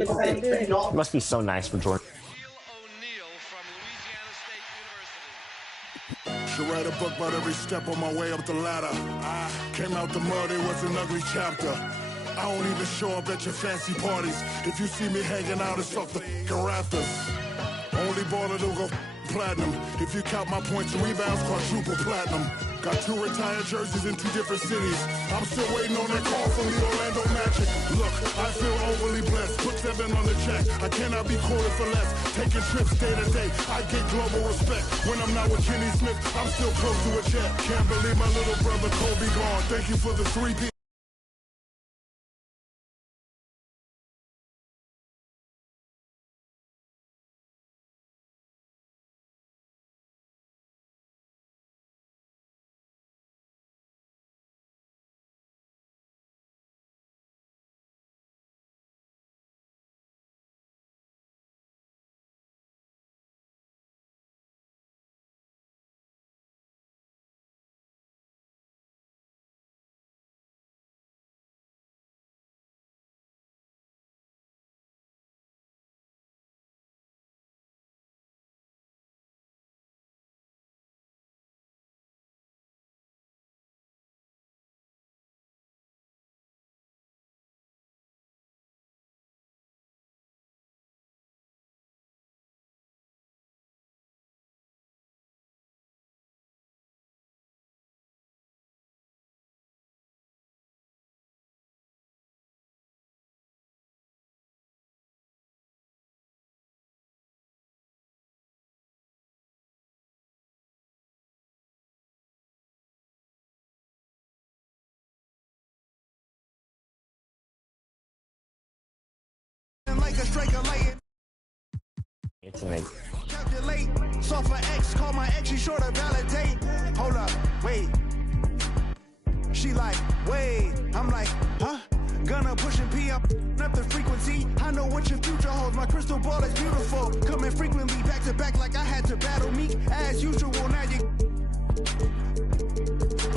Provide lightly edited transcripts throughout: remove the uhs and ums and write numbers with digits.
It must be so nice for Jordan. Should write a book about every step on my way up the ladder. I came out the mud, it was an ugly chapter. I don't even show up at your fancy parties. If you see me hanging out, it's off the rafters. Only baller to go platinum. If you count my points and rebounds, quadruple platinum. Got 2 retired jerseys in 2 different cities. I'm still waiting on that call from the Orlando Magic. Look, I feel overly blessed. Put 7 on the check. I cannot be quoted for less. Taking trips day to day. I get global respect. When I'm not with Kenny Smith, I'm still close to a jet. Can't believe my little brother Kobe gone. Thank you for the 3 people. It's amazing. Calculate, so for X, call my ex, she sure to validate. Hold up, wait. She like, wait. I'm like, huh? Gonna push and pee up the frequency. I know what your future holds. My crystal ball is beautiful. Coming frequently back to back like I had to battle Meek. As usual, now you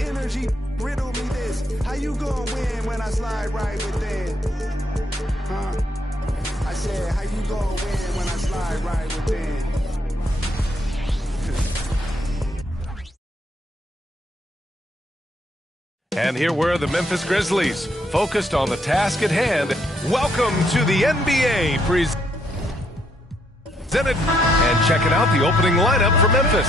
energy riddle me this. How you gonna win when I slide right within? Huh? I said, how you gonna win when I slide right within? And here were the Memphis Grizzlies, focused on the task at hand. Welcome to the NBA presented. And checking out the opening lineup for Memphis.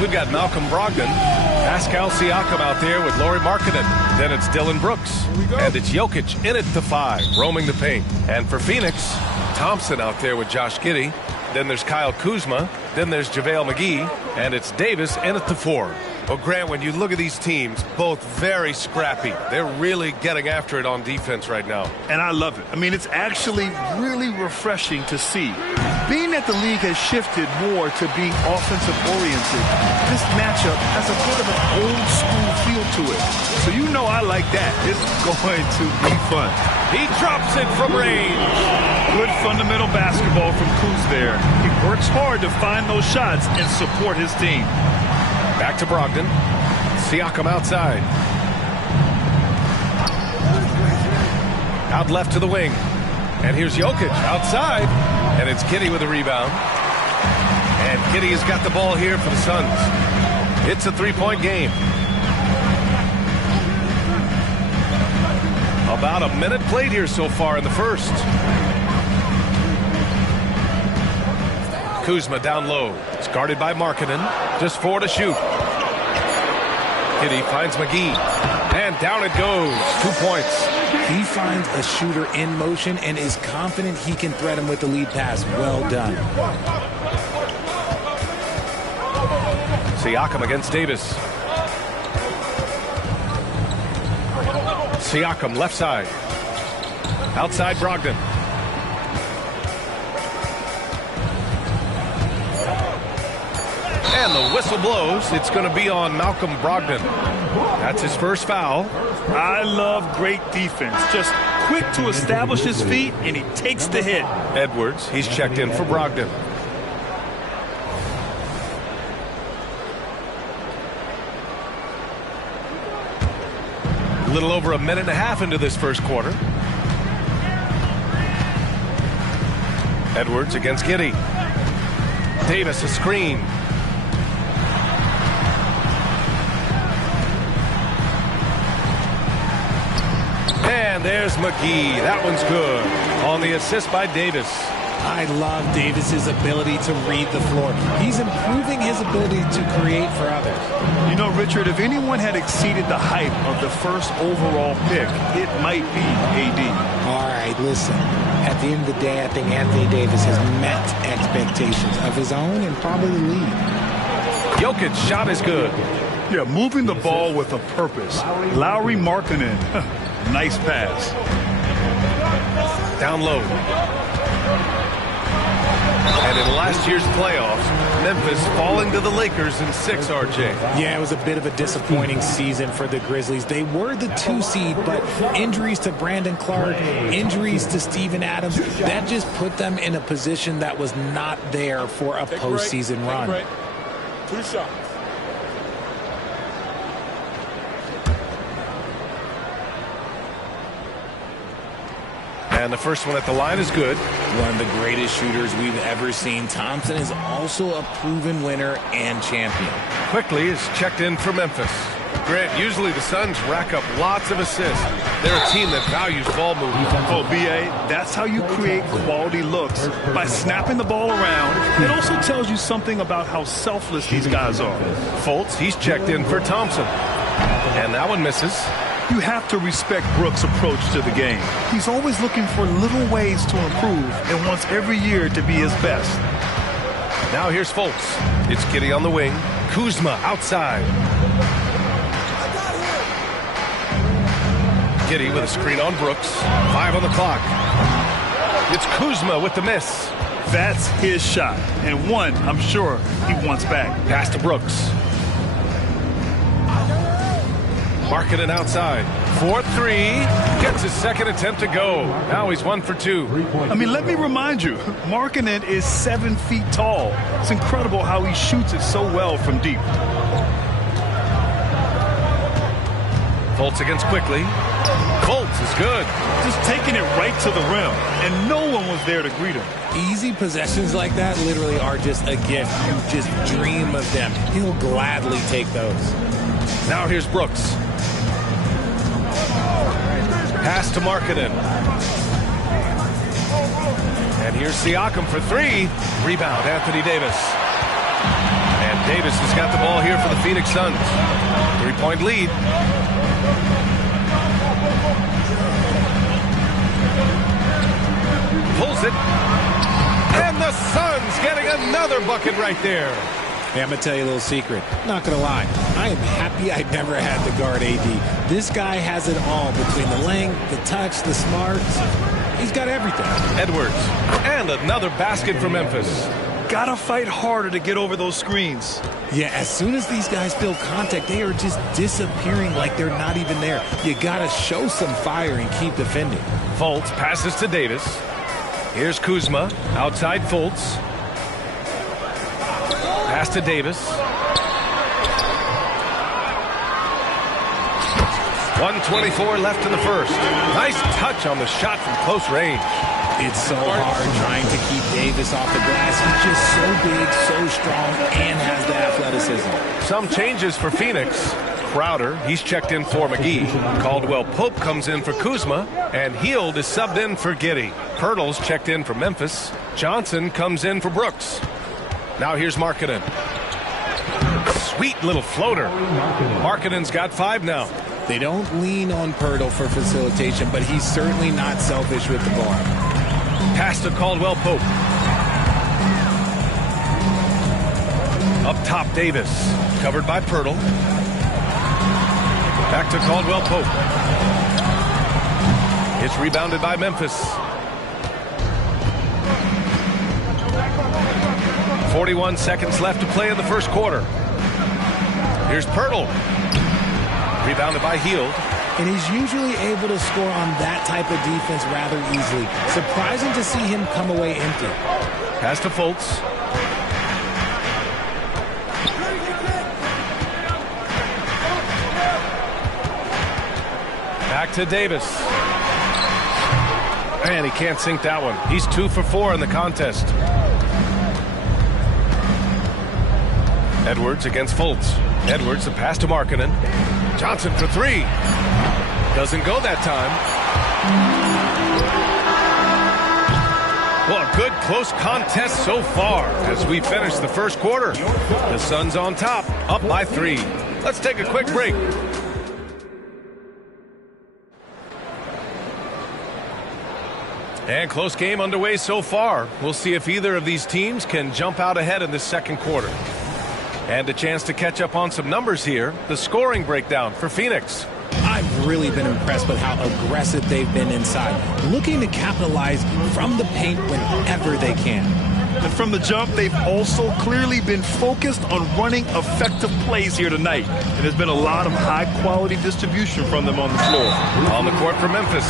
We've got Malcolm Brogdon, Pascal Siakam out there with Lauri Markkanen. Then it's Dylan Brooks. And it's Jokic in at the 5, roaming the paint. And for Phoenix, Thompson out there with Josh Giddey. Then there's Kyle Kuzma. Then there's JaVale McGee. And it's Davis in at the 4. Well, Grant, when you look at these teams, both very scrappy. They're really getting after it on defense right now. And I love it. I mean, it's actually really refreshing to see. Being that the league has shifted more to being offensive-oriented, this matchup has a bit of an old-school feel to it. So you know I like that. It's going to be fun. He drops it from range. Good fundamental basketball from Kuz there. He works hard to find those shots and support his team. Back to Brogdon. Siakam outside. Out left to the wing. And here's Jokic outside. And it's Giddey with a rebound. And Giddey has got the ball here for the Suns. It's a 3-point game. About a minute played here so far in the first. Kuzma down low. It's guarded by Markkanen. Just 4 to shoot. Giddey finds McGee. And down it goes. 2 points. He finds a shooter in motion and is confident he can threat him with the lead pass. Well done. Siakam against Davis. Siakam left side. Outside Brogdon. And the whistle blows. It's going to be on Malcolm Brogdon. That's his first foul. I love great defense. Just quick to establish his feet, and he takes the hit. Edwards, he's checked in for Brogdon. A little over a minute and a half into this first quarter. Edwards against Giddey. Davis a screen. And there's McGee. That one's good. On the assist by Davis. I love Davis's ability to read the floor. He's improving his ability to create for others. You know, Richard, if anyone had exceeded the hype of the first overall pick, it might be AD. All right, listen. At the end of the day, I think Anthony Davis has met expectations of his own and probably the league. Jokic shot is good. Yeah, moving the ball with a purpose. Lauri Markkanen. Nice pass. Down low. And in last year's playoffs, Memphis falling to the Lakers in 6, RJ. Yeah, it was a bit of a disappointing season for the Grizzlies. They were the 2 seed, but injuries to Brandon Clark, injuries to Steven Adams, that just put them in a position that was not there for a postseason run. 2 shots. And the first one at the line is good. One of the greatest shooters we've ever seen. Thompson is also a proven winner and champion. Quickly is checked in for Memphis. Grant, usually the Suns rack up lots of assists. They're a team that values ball movement. Oh, B.A., that's how you create quality looks. By snapping the ball around, it also tells you something about how selfless these guys are. Fultz, he's checked in for Thompson. And that one misses. You have to respect Brooks' approach to the game. He's always looking for little ways to improve and wants every year to be his best. Now here's Fultz. It's Giddey on the wing. Kuzma outside. Giddey with a screen on Brooks. 5 on the clock. It's Kuzma with the miss. That's his shot, and one I'm sure he wants back. Pass to Brooks. Markkanen outside. 4-3. Gets his second attempt to go. Now he's 1 for 2. I mean, let me remind you, Markkanen is 7 feet tall. It's incredible how he shoots it so well from deep. Fultz against Quickly. Fultz is good. Just taking it right to the rim, and no one was there to greet him. Easy possessions like that literally are just a gift. You just dream of them. He'll gladly take those. Now here's Brooks. Pass to Markkanen. And here's Siakam for 3. Rebound, Anthony Davis. And Davis has got the ball here for the Phoenix Suns. 3-point lead. Pulls it. And the Suns getting another bucket right there. Hey, I'm going to tell you a little secret. Not going to lie. I am happy I never had to guard AD. This guy has it all between the length, the touch, the smarts. He's got everything. Edwards. And another basket for Memphis. Gotta fight harder to get over those screens. Yeah, as soon as these guys feel contact, they are just disappearing like they're not even there. You got to show some fire and keep defending. Fultz passes to Davis. Here's Kuzma. Outside Fultz. Pass to Davis. 1:24 left in the first. Nice touch on the shot from close range. It's so hard trying to keep Davis off the glass. He's just so big, so strong, and has the athleticism. Some changes for Phoenix. Crowder, he's checked in for McGee. Caldwell Pope comes in for Kuzma. And Hield is subbed in for Giddey. Pirtle's checked in for Memphis. Johnson comes in for Brooks. Now here's Markkanen. Sweet little floater. Markkanen's got 5 now. They don't lean on Pirtle for facilitation, but he's certainly not selfish with the ball. Pass to Caldwell Pope. Up top, Davis. Covered by Pirtle. Back to Caldwell Pope. It's rebounded by Memphis. 41 seconds left to play in the first quarter. Here's Pirtle. Rebounded by Hield. And he's usually able to score on that type of defense rather easily. Surprising to see him come away empty. Pass to Fultz. Back to Davis. And he can't sink that one. He's 2 for 4 in the contest. Edwards against Fultz. Edwards, the pass to Markkanen. Johnson for 3. Doesn't go that time. Well, a good close contest so far as we finish the first quarter. The Suns on top, up by 3. Let's take a quick break. And close game underway so far. We'll see if either of these teams can jump out ahead in the second quarter. And a chance to catch up on some numbers here. The scoring breakdown for Phoenix. I've really been impressed with how aggressive they've been inside, looking to capitalize from the paint whenever they can. And from the jump, they've also clearly been focused on running effective plays here tonight. And there's been a lot of high-quality distribution from them on the floor. On the court for Memphis,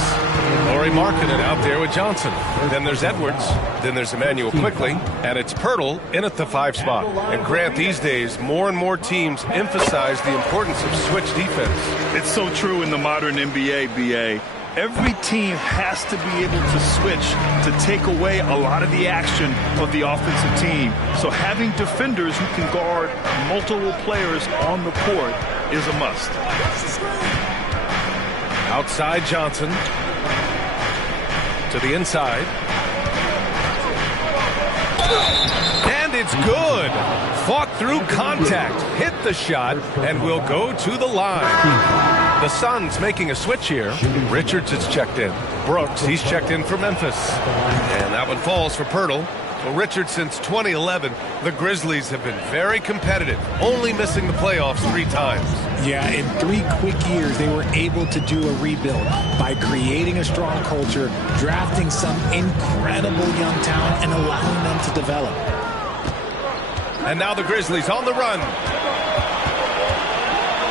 Lauri Markkanen out there with Johnson. Then there's Edwards. Then there's Emmanuel quickly. And it's Pirtle in at the 5 spot. And Grant, these days, more and more teams emphasize the importance of switch defense. It's so true in the modern NBA, BA. Every team has to be able to switch to take away a lot of the action of the offensive team. So having defenders who can guard multiple players on the court is a must. Outside Johnson. To the inside. And it's good. Fought through contact. Hit the shot and will go to the line. The Suns making a switch here. Richards is checked in. Brooks, he's checked in for Memphis. And that one falls for Pirtle. Well, Richards, since 2011, the Grizzlies have been very competitive, only missing the playoffs 3 times. Yeah, in 3 quick years, they were able to do a rebuild by creating a strong culture, drafting some incredible young talent, and allowing them to develop. And now the Grizzlies on the run.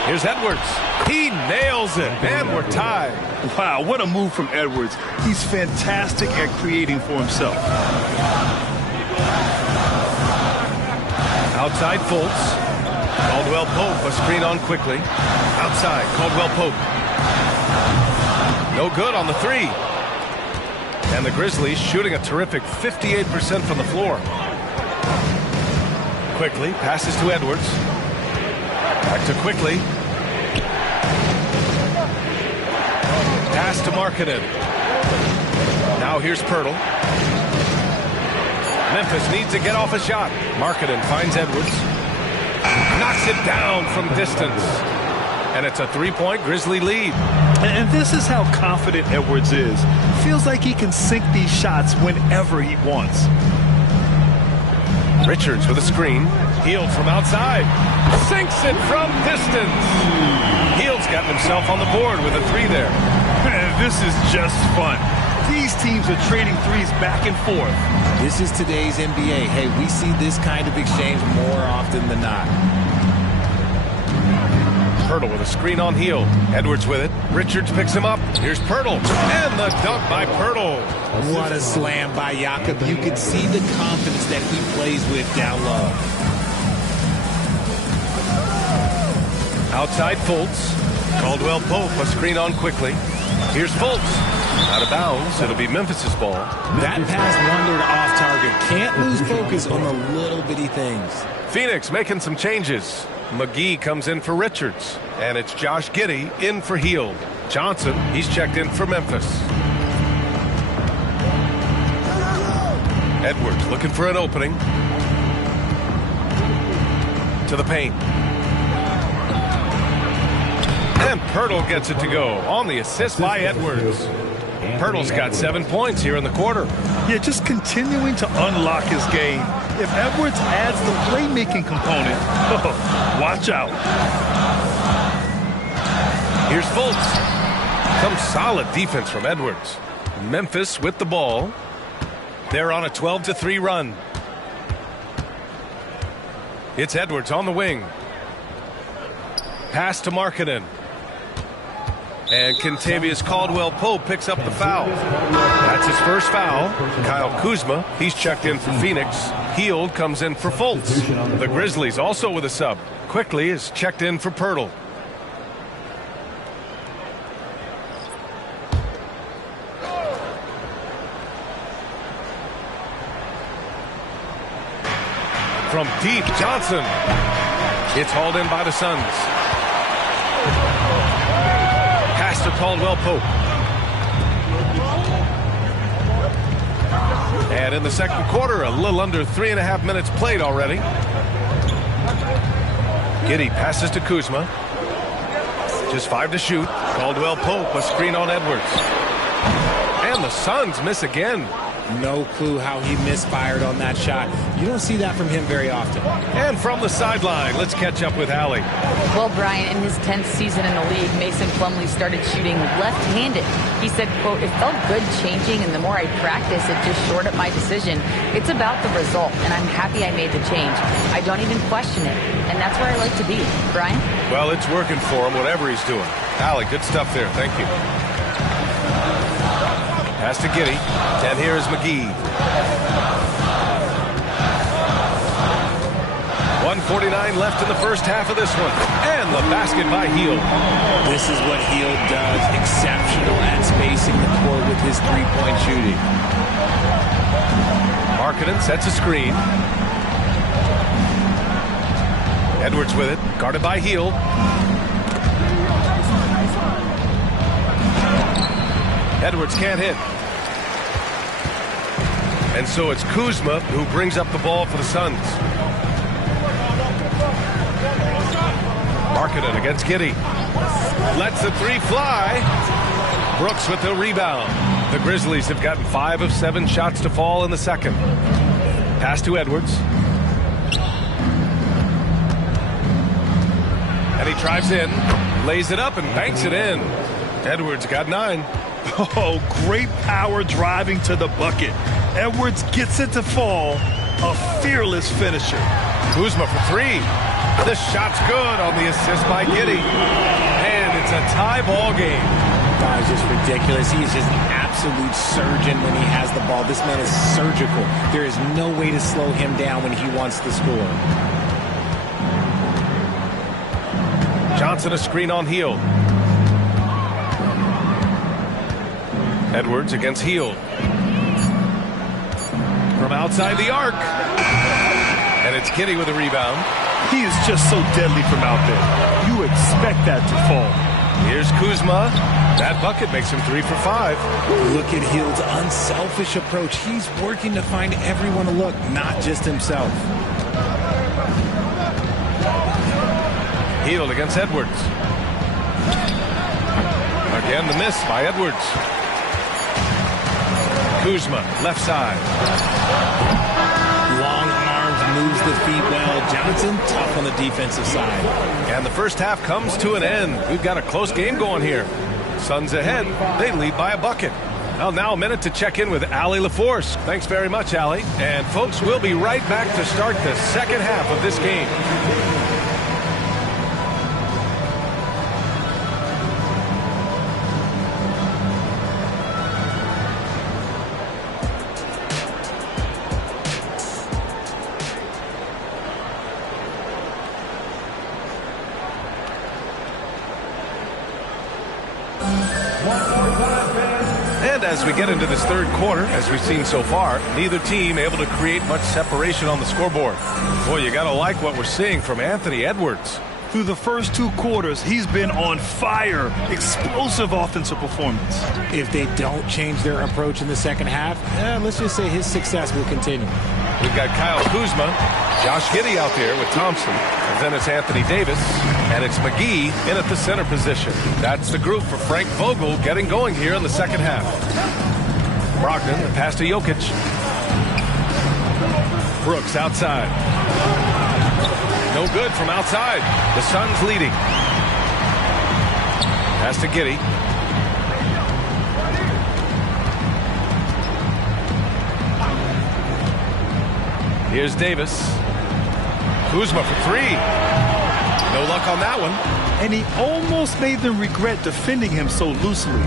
Here's Edwards. He nails it. And we're tied. Wow, what a move from Edwards. He's fantastic at creating for himself. Outside Fultz. Caldwell Pope, a screen on quickly. Outside, Caldwell Pope. No good on the 3. And the Grizzlies shooting a terrific 58% from the floor. Quickly, passes to Edwards. Back to Quickly. Pass to Markkanen. Now here's Pirtle. Memphis needs to get off a shot. Markkanen finds Edwards. Knocks it down from distance. And it's a 3-point Grizzly lead. And this is how confident Edwards is. Feels like he can sink these shots whenever he wants. Richards with a screen. Hield from outside. Sinks it from distance. Hield's gotten himself on the board with a 3 there. This is just fun. These teams are trading threes back and forth. This is today's NBA. Hey, we see this kind of exchange more often than not. Pirtle with a screen on Hield. Edwards with it. Richards picks him up. Here's Pirtle. And the dunk by Pirtle. What a slam by Jakob. You can see the confidence that he plays with down low. Outside Fultz. Caldwell Pope, a screen on quickly. Here's Fultz. Out of bounds. It'll be Memphis's ball. That pass wandered off target. Can't lose focus on the little bitty things. Phoenix making some changes. McGee comes in for Richards. And it's Josh Giddey in for Hield. Johnson, he's checked in for Memphis. Edwards looking for an opening. To the paint. And Pirtle gets it to go on the assist by Edwards. Pirtle's got 7 points here in the quarter. Yeah, just continuing to unlock his game. If Edwards adds the playmaking component, watch out. Here's Fultz. Some solid defense from Edwards. Memphis with the ball. They're on a 12-3 run. It's Edwards on the wing. Pass to Markkanen. And Kentavious Caldwell-Pope picks up the foul. That's his first foul. Kyle Kuzma, he's checked in for Phoenix. Hield comes in for Fultz. The Grizzlies also with a sub. Quickly is checked in for Pirtle. From deep, Johnson. It's hauled in by the Suns. Pass to Caldwell-Pope. And in the second quarter, a little under 3.5 minutes played already. Giddey passes to Kuzma. Just 5 to shoot. Caldwell-Pope, a screen on Edwards. And the Suns miss again. No clue how he misfired on that shot. You don't see that from him very often. And from the sideline, let's catch up with Allie. Well, Brian, in his 10th season in the league, Mason Plumlee started shooting left-handed. He said, quote, "It felt good changing, and the more I practice, it just shored up my decision. It's about the result, and I'm happy I made the change. I don't even question it, and that's where I like to be." Brian? Well, it's working for him, whatever he's doing. Allie, good stuff there. Thank you. Pass to Giddey. And here's McGee. 1:49 left in the first half of this one. And the basket by Hield. This is what Hield does. Exceptional at spacing the court with his three-point shooting. Markkanen sets a screen. Edwards with it. Guarded by Hield. Edwards can't hit. And so it's Kuzma who brings up the ball for the Suns. Markkanen against Giddey. Lets the three fly. Brooks with the rebound. The Grizzlies have gotten 5 of 7 shots to fall in the second. Pass to Edwards. And he drives in, lays it up, and banks it in. Edwards got 9. Oh, great power driving to the bucket. Edwards gets it to fall. A fearless finisher. Kuzma for 3. The shot's good on the assist by Giddey. And it's a tie ball game. That is just ridiculous. He is just an absolute surgeon when he has the ball. This man is surgical. There is no way to slow him down when he wants to score. Johnson a screen on Hield. Edwards against Hield. From outside the arc. And it's Giddey with a rebound. He is just so deadly from out there. You expect that to fall. Here's Kuzma. That bucket makes him 3 for 5. Look at Hield's unselfish approach. He's working to find everyone to look, not just himself. Hield against Edwards. Again, the miss by Edwards. Kuzma, left side. Long arms, moves the feet well. Johnson, tough on the defensive side. And the first half comes to an end. We've got a close game going here. Suns ahead. They lead by a bucket. Well, now a minute to check in with Allie LaForce. Thanks very much, Allie. And folks, we'll be right back to start the second half of this game. And as we get into this third quarter, as we've seen so far, neither team able to create much separation on the scoreboard. Boy, you gotta like what we're seeing from Anthony Edwards. Through the first 2 quarters, he's been on fire. Explosive offensive performance. If they don't change their approach in the second half, let's just say his success will continue. We've got Kyle Kuzma, Josh Giddey out there with Thompson. And then it's Anthony Davis, and it's McGee in at the center position. That's the group for Frank Vogel getting going here in the second half. Brogdon, the pass to Jokic. Brooks outside. No good from outside. The Suns leading. Pass to Giddey. Here's Davis. Kuzma for 3. No luck on that one. And he almost made them regret defending him so loosely.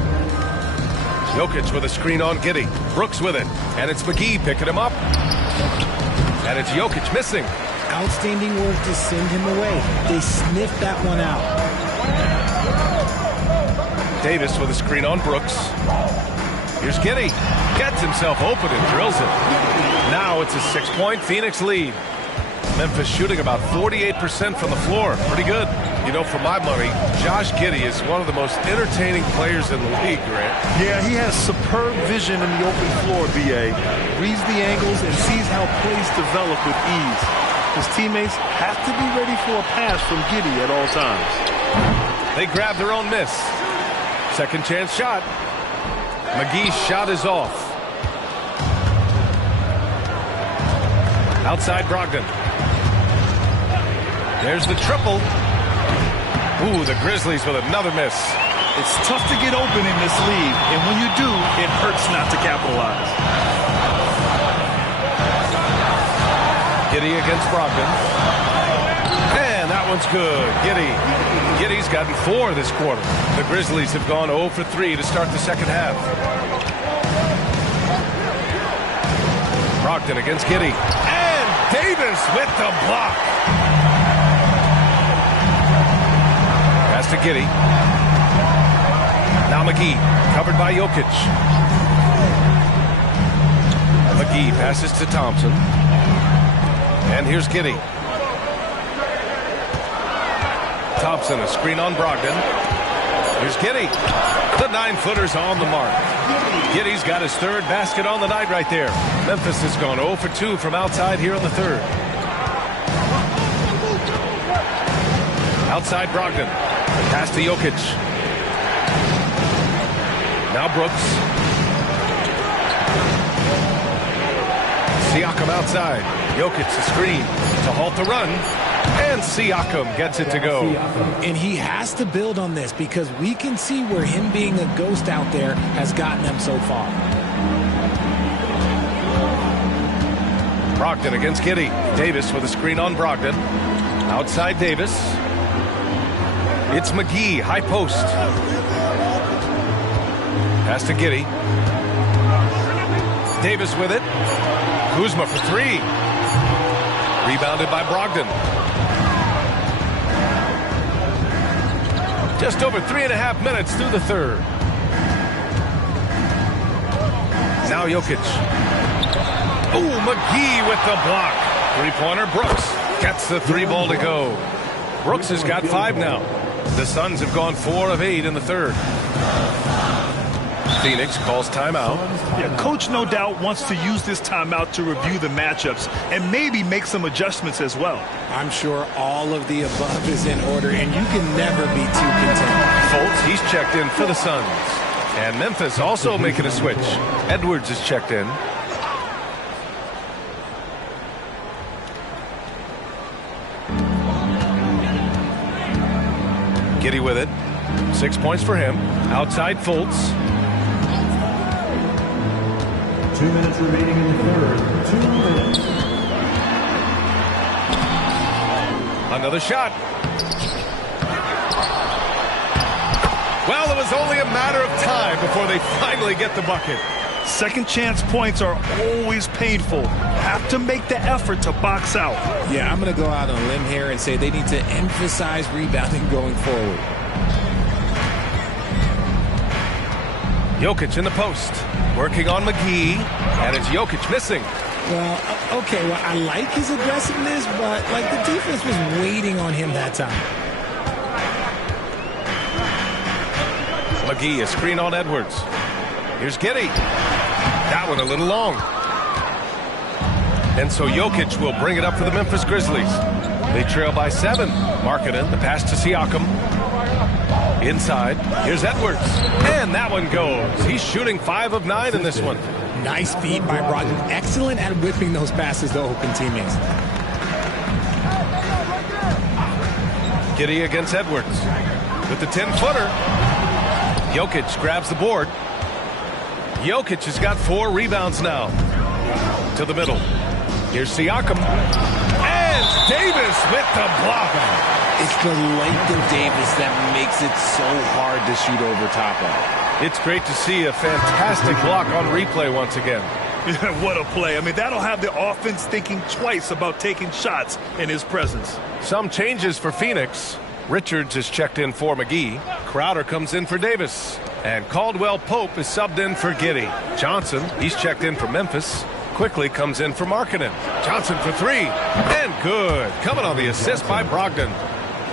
Jokic with a screen on Giddey. Brooks with it. And it's McGee picking him up. And it's Jokic missing. Outstanding work to send him away. They sniffed that one out. Davis with a screen on Brooks. Here's Giddey. Gets himself open and drills it. Now it's a 6-point Phoenix lead. Memphis shooting about 48% from the floor. Pretty good. You know, for my money, Josh Giddey is one of the most entertaining players in the league, Grant. Yeah, he has superb vision in the open floor, B.A. Reads the angles and sees how plays develop with ease. His teammates have to be ready for a pass from Giddey at all times. They grab their own miss. Second chance shot. McGee's shot is off. Outside Brogdon. There's the triple. Ooh, the Grizzlies with another miss. It's tough to get open in this league, and when you do, it hurts not to capitalize. Giddey against Brogdon. And that one's good. Giddey's gotten 4 this quarter. The Grizzlies have gone 0 for 3 to start the second half. Brogdon against Giddey. And Davis with the block. Pass to Giddey. Now McGee, covered by Jokic. McGee passes to Thompson. And here's Giddey. Thompson, a screen on Brogdon. Here's Giddey. The 9-footer's on the mark. Giddey's got his 3rd basket on the night right there. Memphis has gone 0 for 2 from outside here in the 3rd. Outside Brogdon. Pass to Jokic. Now Brooks. Siakam outside. Jokic the screen to halt the run. And Siakam gets it to go. And he has to build on this because we can see where him being a ghost out there has gotten them so far. Brogdon against Giddey. Davis with a screen on Brogdon. Outside Davis. It's McGee, high post. Pass to Giddey. Davis with it. Kuzma for 3. Rebounded by Brogdon. Just over 3.5 minutes through the 3rd. Now Jokic. Ooh, McGee with the block. 3-pointer. Brooks gets the 3 ball to go. Brooks has got 5 now. The Suns have gone 4 of 8 in the 3rd. Phoenix calls timeout. Yeah, coach no doubt wants to use this timeout to review the matchups and maybe make some adjustments as well. I'm sure all of the above is in order, and you can never be too content. Fultz, he's checked in for the Suns. And Memphis also making a switch. Edwards is checked in. Giddey with it. 6 points for him. Outside Fultz. 2 minutes remaining in the 3rd. 2 minutes. Another shot. Well, it was only a matter of time before they finally get the bucket. Second chance points are always painful. Have to make the effort to box out. Yeah, I'm going to go out on a limb here and say they need to emphasize rebounding going forward. Jokic in the post. Working on McGee. And it's Jokic missing. Well, okay, well, I like his aggressiveness, but, like, the defense was waiting on him that time. McGee, a screen on Edwards. Here's Giddey. That one a little long. And so Jokic will bring it up for the Memphis Grizzlies. They trail by 7. Markkanen, the pass to Siakam. Inside. Here's Edwards. And that one goes. He's shooting 5 of 9 in this one. Nice feed by Brogdon. Excellent at whipping those passes to open teammates. Giddey against Edwards. With the 10-footer. Jokic grabs the board. Jokic has got 4 rebounds now. To the middle. Here's Siakam. And Davis with the block. It's the length of Davis that makes it so hard to shoot over top of. It's great to see a fantastic block on replay once again. What a play. I mean, that'll have the offense thinking twice about taking shots in his presence. Some changes for Phoenix. Richards is checked in for McGee. Crowder comes in for Davis. And Caldwell Pope is subbed in for Giddey. Johnson, he's checked in for Memphis. Quickly comes in for Markkanen. Johnson for three. And good. Coming on the assist by Brogdon.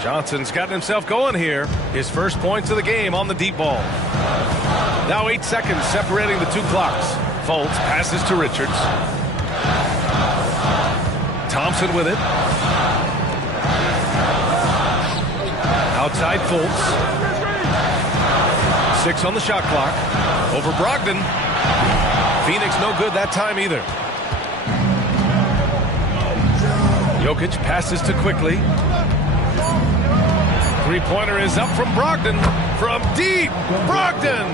Johnson's gotten himself going here. His first points of the game on the deep ball. Now 8 seconds separating the two clocks. Fultz passes to Richards. Thompson with it. Outside Fultz. 6 on the shot clock. Over Brogdon. Phoenix no good that time either. Jokic passes to Quickly. Three-pointer is up from Brogdon. From deep, Brogdon.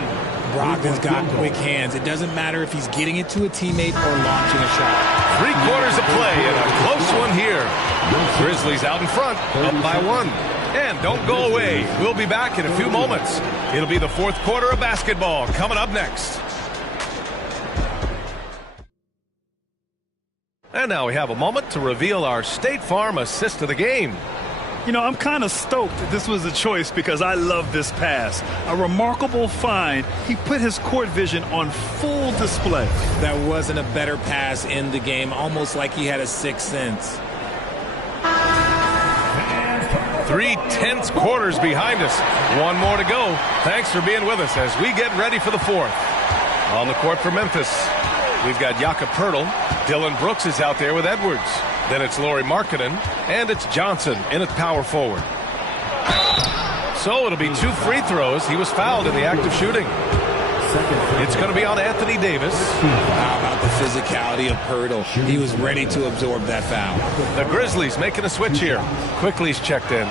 Brogdon's got quick hands. It doesn't matter if he's getting it to a teammate or launching a shot. 3/4 of play and a close one here. Grizzlies out in front, up by 1. And don't go away. We'll be back in a few moments. It'll be the fourth quarter of basketball coming up next. And now we have a moment to reveal our State Farm assist of the game. You know, I'm kind of stoked that this was a choice because I love this pass. A remarkable find. He put his court vision on full display. That wasn't a better pass in the game, almost like he had a sixth sense. 3 tense quarters behind us. One more to go. Thanks for being with us as we get ready for the fourth. On the court for Memphis, we've got Jakob Poeltl. Dillon Brooks is out there with Edwards. Then it's Lauri Markkanen, and it's Johnson in at power forward. So it'll be 2 free throws. He was fouled in the act of shooting. It's going to be on Anthony Davis. How about the physicality of Poeltl? He was ready to absorb that foul. The Grizzlies making a switch here. Quickly's checked in.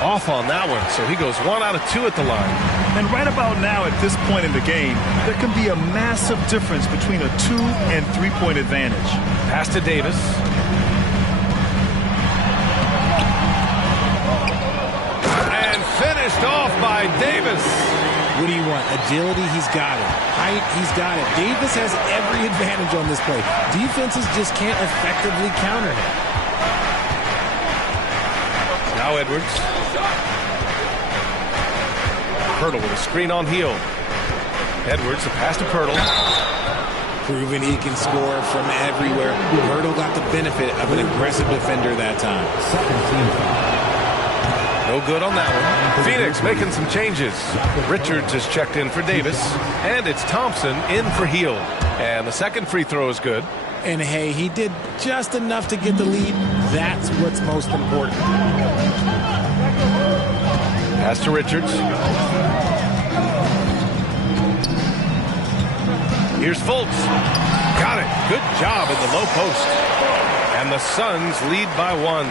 Off on that one, so he goes 1 out of 2 at the line. And right about now at this point in the game, there can be a massive difference between a 2- and 3-point advantage. Pass to Davis. And finished off by Davis. What do you want? Agility, he's got it. Height, he's got it. Davis has every advantage on this play. Defenses just can't effectively counter him. Now Edwards. Poeltl with a screen on heel. Edwards, the pass to Poeltl. Proving he can score from everywhere. Poeltl got the benefit of an aggressive defender that time. No good on that one. Phoenix making some changes. Richards is checked in for Davis. And it's Thompson in for Heel. And the second free throw is good. And hey, he did just enough to get the lead. That's what's most important. Pass to Richards. Here's Fultz. Got it. Good job in the low post. And the Suns lead by 1.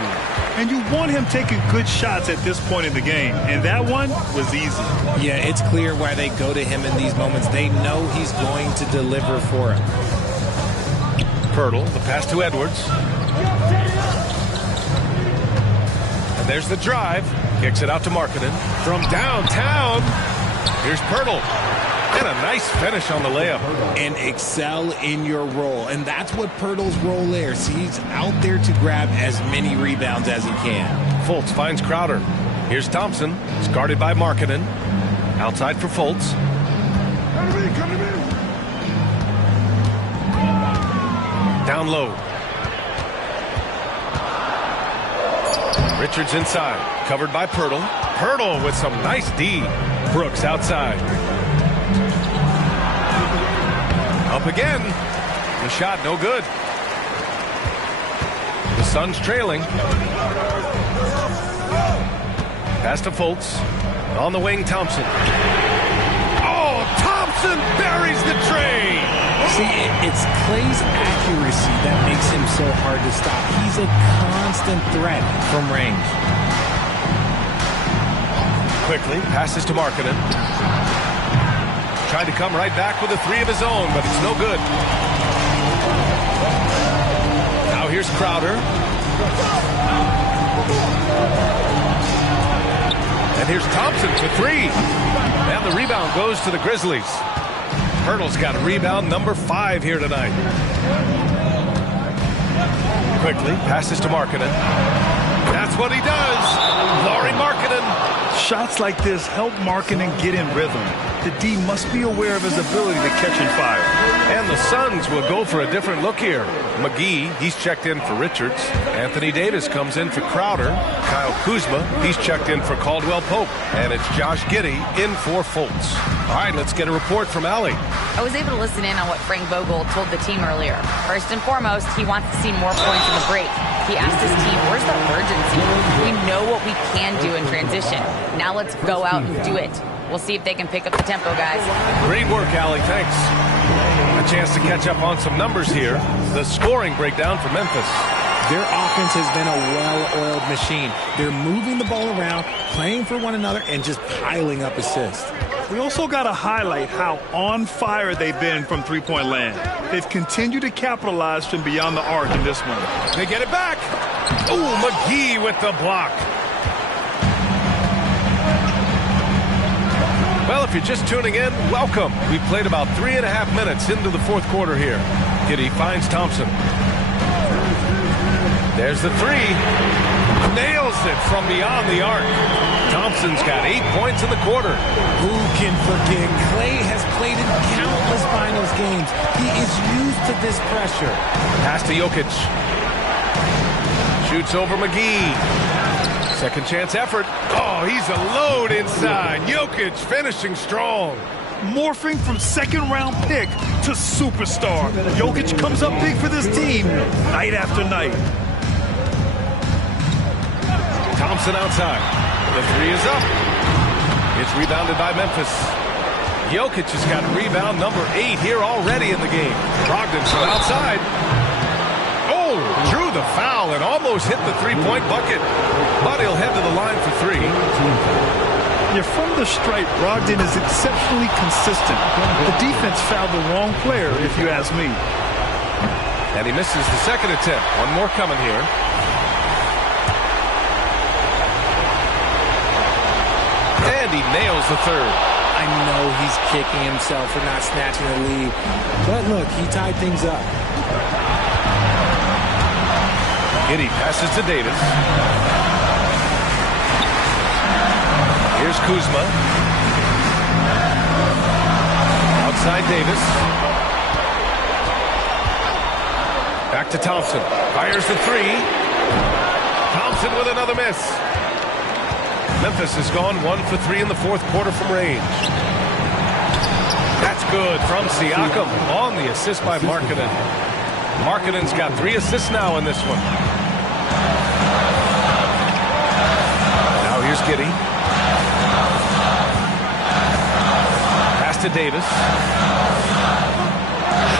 And you want him taking good shots at this point in the game. And that one was easy. Yeah, it's clear why they go to him in these moments. They know he's going to deliver for him. Poeltl, the pass to Edwards. And there's the drive. Kicks it out to Markkanen. From downtown, here's Poeltl. And a nice finish on the layup. And excel in your role. And that's what Poeltl's role is. He's out there to grab as many rebounds as he can. Fultz finds Crowder. Here's Thompson. It's guarded by Markkanen. Outside for Fultz. Down low. Richards inside. Covered by Poeltl. Poeltl with some nice D. Brooks outside. Up again. The shot no good. The Suns trailing. Pass to Fultz. On the wing, Thompson. Oh, Thompson buries the tray. See, it's Clay's accuracy that makes him so hard to stop. He's a constant threat from range. Quickly passes to Markkanen. Tried to come right back with a 3 of his own, but it's no good. Now here's Crowder. And here's Thompson for 3. And the rebound goes to the Grizzlies. Poeltl's got rebound number 5 here tonight. Quickly passes to Markkanen. That's what he does. Lauri Markkanen. Shots like this help Markkanen get in rhythm. the D must be aware of his ability to catch and fire. And the Suns will go for a different look here. McGee, he's checked in for Richards. Anthony Davis comes in for Crowder. Kyle Kuzma, he's checked in for Caldwell Pope. And it's Josh Giddey in for Fultz. All right, let's get a report from Allie. I was able to listen in on what Frank Vogel told the team earlier. First and foremost, he wants to see more points in the break. He asked his team, where's the urgency? We know what we can do in transition. Now let's go out and do it. We'll see if they can pick up the tempo, guys. Great work, Allie. Thanks. A chance to catch up on some numbers here. The scoring breakdown for Memphis. Their offense has been a well-oiled machine. They're moving the ball around, playing for one another, and just piling up assists. We also got to highlight how on fire they've been from three-point land. They've continued to capitalize from beyond the arc in this one. They get it back. Oh, McGee with the block. Well, if you're just tuning in, welcome. We played about 3.5 minutes into the fourth quarter here. Giddey finds Thompson. There's the three. Nails it from beyond the arc. Thompson's got 8 points in the quarter. Who can forget? Clay has played in countless finals games. He is used to this pressure. Pass to Jokic. Shoots over McGee. Second chance effort. Oh, he's a load inside. Jokic finishing strong. Morphing from second-round pick to superstar. Jokic comes up big for this team night after night. Thompson outside. The three is up. It's rebounded by Memphis. Jokic has got rebound number 8 here already in the game. Brogdon from outside. Oh, drew the foul and almost hit the three-point bucket. But he'll head to the line for 3. Yeah, from the stripe, Brogdon is exceptionally consistent. The defense fouled the wrong player, if you ask me. And he misses the second attempt. One more coming here. And he nails the third. I know he's kicking himself for not snatching the lead. But look, he tied things up. Giddey passes to Davis. Here's Kuzma. Outside Davis. Back to Thompson. Fires the three. Thompson with another miss. Memphis has gone 1 for 3 in the fourth quarter from range. That's good from Siakam on the assist by Markkanen. Markkanen's got 3 assists now in this one. Now here's Giddey. Pass to Davis.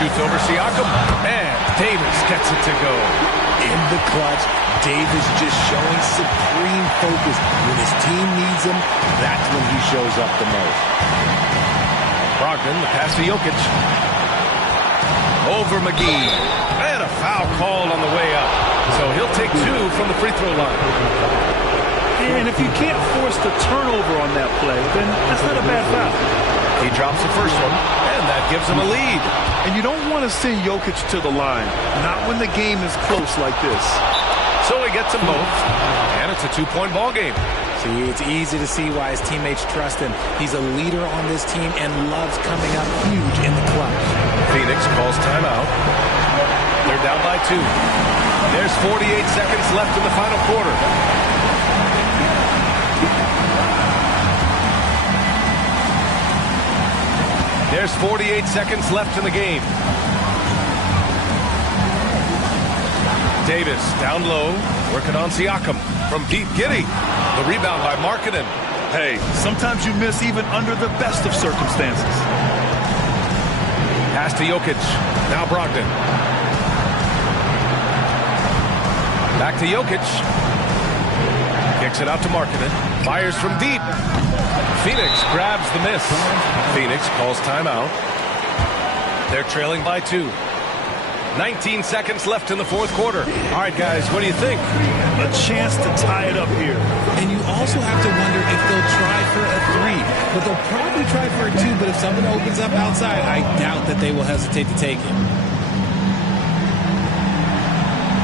Shoots over Siakam. And Davis gets it to go. In the clutch, Davis just showing supreme focus. When his team needs him, that's when he shows up the most. Brogdon, the pass to Jokic. Over McGee. And a foul called on the way up. So he'll take 2 from the free throw line. And if you can't force the turnover on that play, then that's not a bad foul. He drops the first one, and that gives him a lead. And you don't want to send Jokic to the line, not when the game is close like this. So he gets them both, and it's a 2-point ball game. See, it's easy to see why his teammates trust him. He's a leader on this team and loves coming up huge in the clutch. Phoenix calls timeout. They're down by 2. There's 48 seconds left in the final quarter. There's 48 seconds left in the game. Davis down low, working on Siakam. From deep, Giddey. The rebound by Markkanen. Hey, sometimes you miss even under the best of circumstances. Pass to Jokic. Now Brogdon. Back to Jokic. Kicks it out to Markkanen. Fires from deep. Phoenix grabs the miss. Phoenix calls timeout. They're trailing by 2. 19 seconds left in the fourth quarter. All right, guys, what do you think? A chance to tie it up here. And you also have to wonder if they'll try for a 3. But they'll probably try for a 2, but if something opens up outside, I doubt that they will hesitate to take it.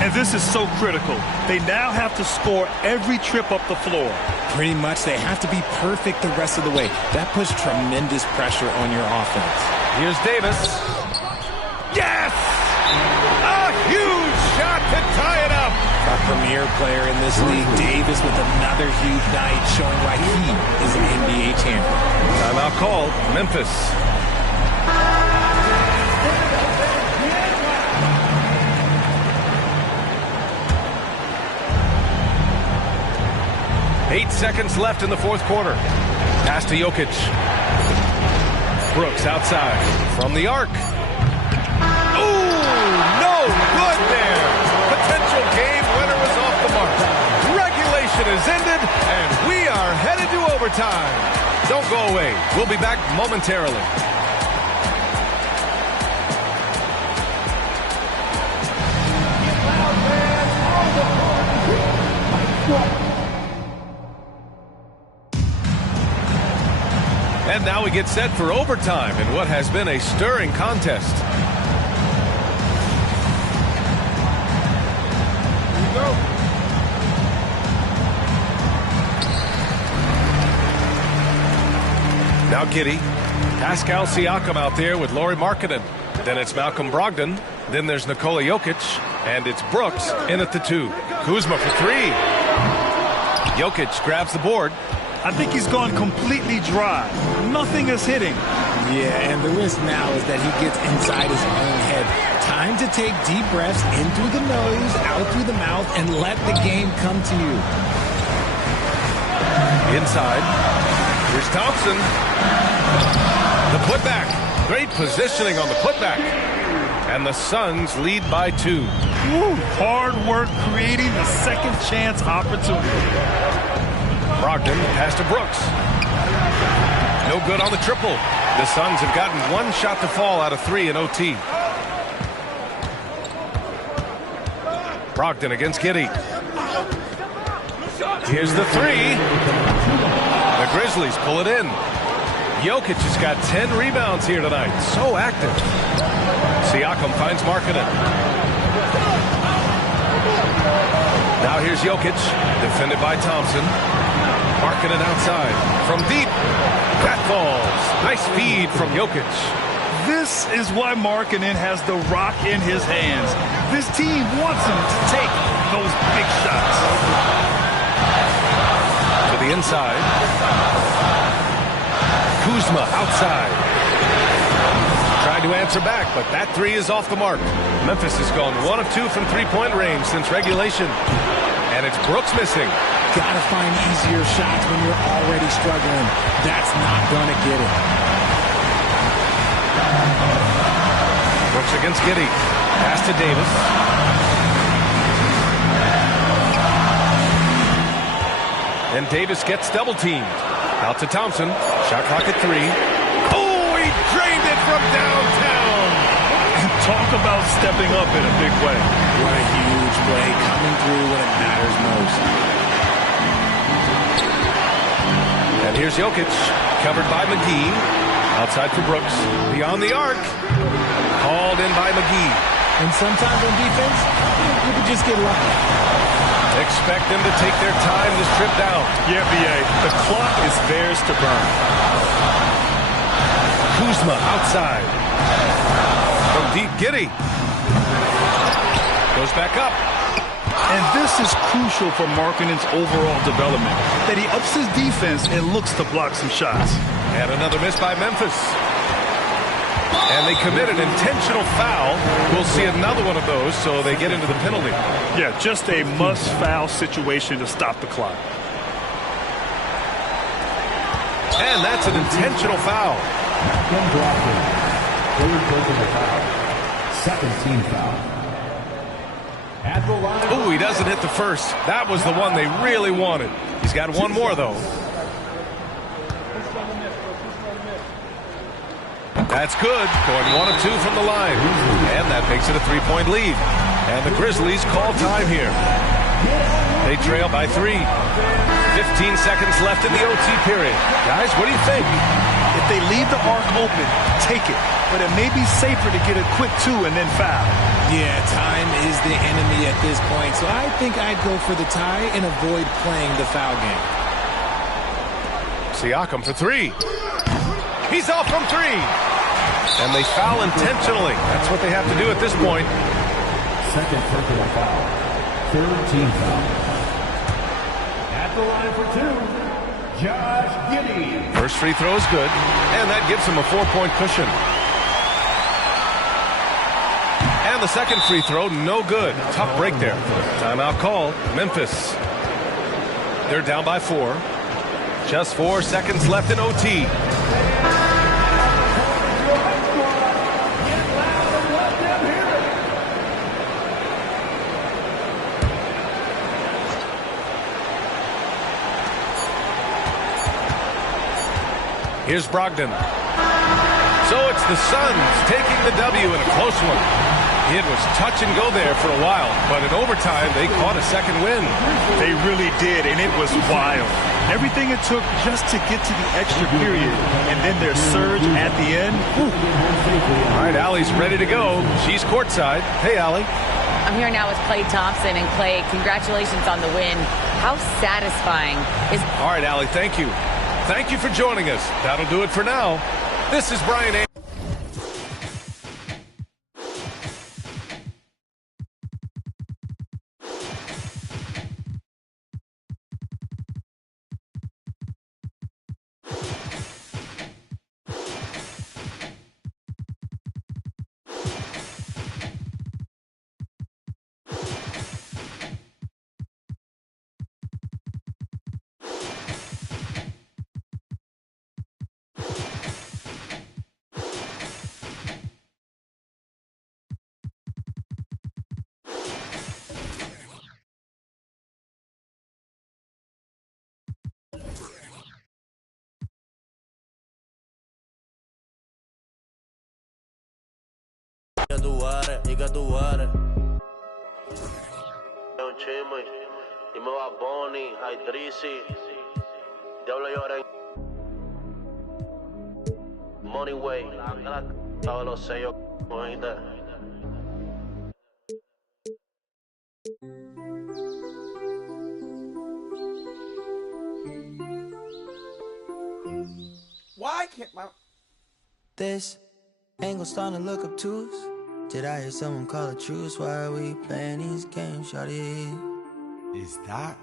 And And this is so critical. They now have to score every trip up the floor. Pretty much, they have to be perfect the rest of the way. That puts tremendous pressure on your offense. Here's Davis. Yes! A huge shot to tie it up. A premier player in this league, Davis, with another huge night, showing why he is an NBA champion. Timeout called. Memphis. Eight seconds left in the fourth quarter. Pass to Jokic. Brooks outside from the arc. Ooh, no good there. Potential game winner was off the mark. Regulation is ended, and we are headed to overtime. Don't go away. We'll be back momentarily. And now we get set for overtime in what has been a stirring contest. Here we go. Now Giddey. Pascal Siakam out there with Lauri Markkanen. Then it's Malcolm Brogdon. Then there's Nikola Jokic. And it's Brooks in at the 2. Kuzma for 3. Jokic grabs the board. I think he's gone completely dry. Nothing is hitting. Yeah, and the risk now is that he gets inside his own head. Time to take deep breaths in through the nose, out through the mouth, and let the game come to you. Inside. Here's Thompson. The putback. Great positioning on the putback. And the Suns lead by 2. Woo, hard work creating the second chance opportunity. Brogdon pass to Brooks. No good on the triple. The Suns have gotten one shot to fall out of 3 in OT. Brogdon against Giddey. Here's the 3. The Grizzlies pull it in. Jokic has got 10 rebounds here tonight. So active. Siakam finds Markkanen. Now here's Jokic, defended by Thompson. Markkanen outside from deep. That falls. Nice feed from Jokic. This is why Markkanen has the rock in his hands. This team wants him to take those big shots. To the inside. Kuzma outside. Tried to answer back, but that 3 is off the mark. Memphis has gone 1 of 2 from three-point range since regulation. And it's Brooks missing. Gotta find easier shots when you're already struggling. That's not gonna get it. Brooks against Giddey. Pass to Davis. And Davis gets double-teamed. Out to Thompson. Shot clock at 3. Oh, he drained it from downtown. And talk about stepping up in a big way. What a huge play, coming through when it matters most. And here's Jokic, covered by McGee. Outside for Brooks. Beyond the arc. Called in by McGee. And sometimes on defense, you can just get lucky. Expect them to take their time this trip down. Yeah, B.A. The clock is theirs to burn. Kuzma outside. From deep, Giddey. Goes back up. And this is crucial for Markkanen's overall development, that he ups his defense and looks to block some shots. And another miss by Memphis. And they commit an intentional foul. We'll see another one of those, so they get into the penalty. Yeah, just a must-foul situation to stop the clock. And that's an intentional foul. Third personal foul. Second team foul. Ooh, he doesn't hit the first. That was the one they really wanted. He's got one more, though. That's good. Going 1 of 2 from the line. And that makes it a 3-point lead. And the Grizzlies call time here. They trail by 3. 15 seconds left in the OT period. Guys, what do you think? If they leave the arc open, take it. But it may be safer to get a quick 2 and then foul. Yeah, time is the enemy at this point, so I think I'd go for the tie and avoid playing the foul game. Siakam for 3. He's off from 3. And they foul intentionally. That's what they have to do at this point. Second personal foul. Third team foul. At the line for 2, Josh Giddey. First free throw is good, and that gives him a 4-point cushion. And the second free throw, no good. Tough break there. Timeout call, Memphis. They're down by 4. Just 4 seconds left in OT. Here's Brogdon. So it's the Suns taking the W in a close one. It was touch and go there for a while, but in overtime, they caught a second win. They really did, and it was wild. Everything it took just to get to the extra period, and then their surge at the end. Whew. All right, Allie's ready to go. She's courtside. Hey, Allie. I'm here now with Klay Thompson, and Klay, congratulations on the win. How satisfying is... All right, Allie, thank you. Thank you for joining us. That'll do it for now. This is Brian A. Money way, todos los sellos, oíste. Why can't my... This angle starting to look obtuse. Did I hear someone call a truce? Why are we playing these games, shawty? Is that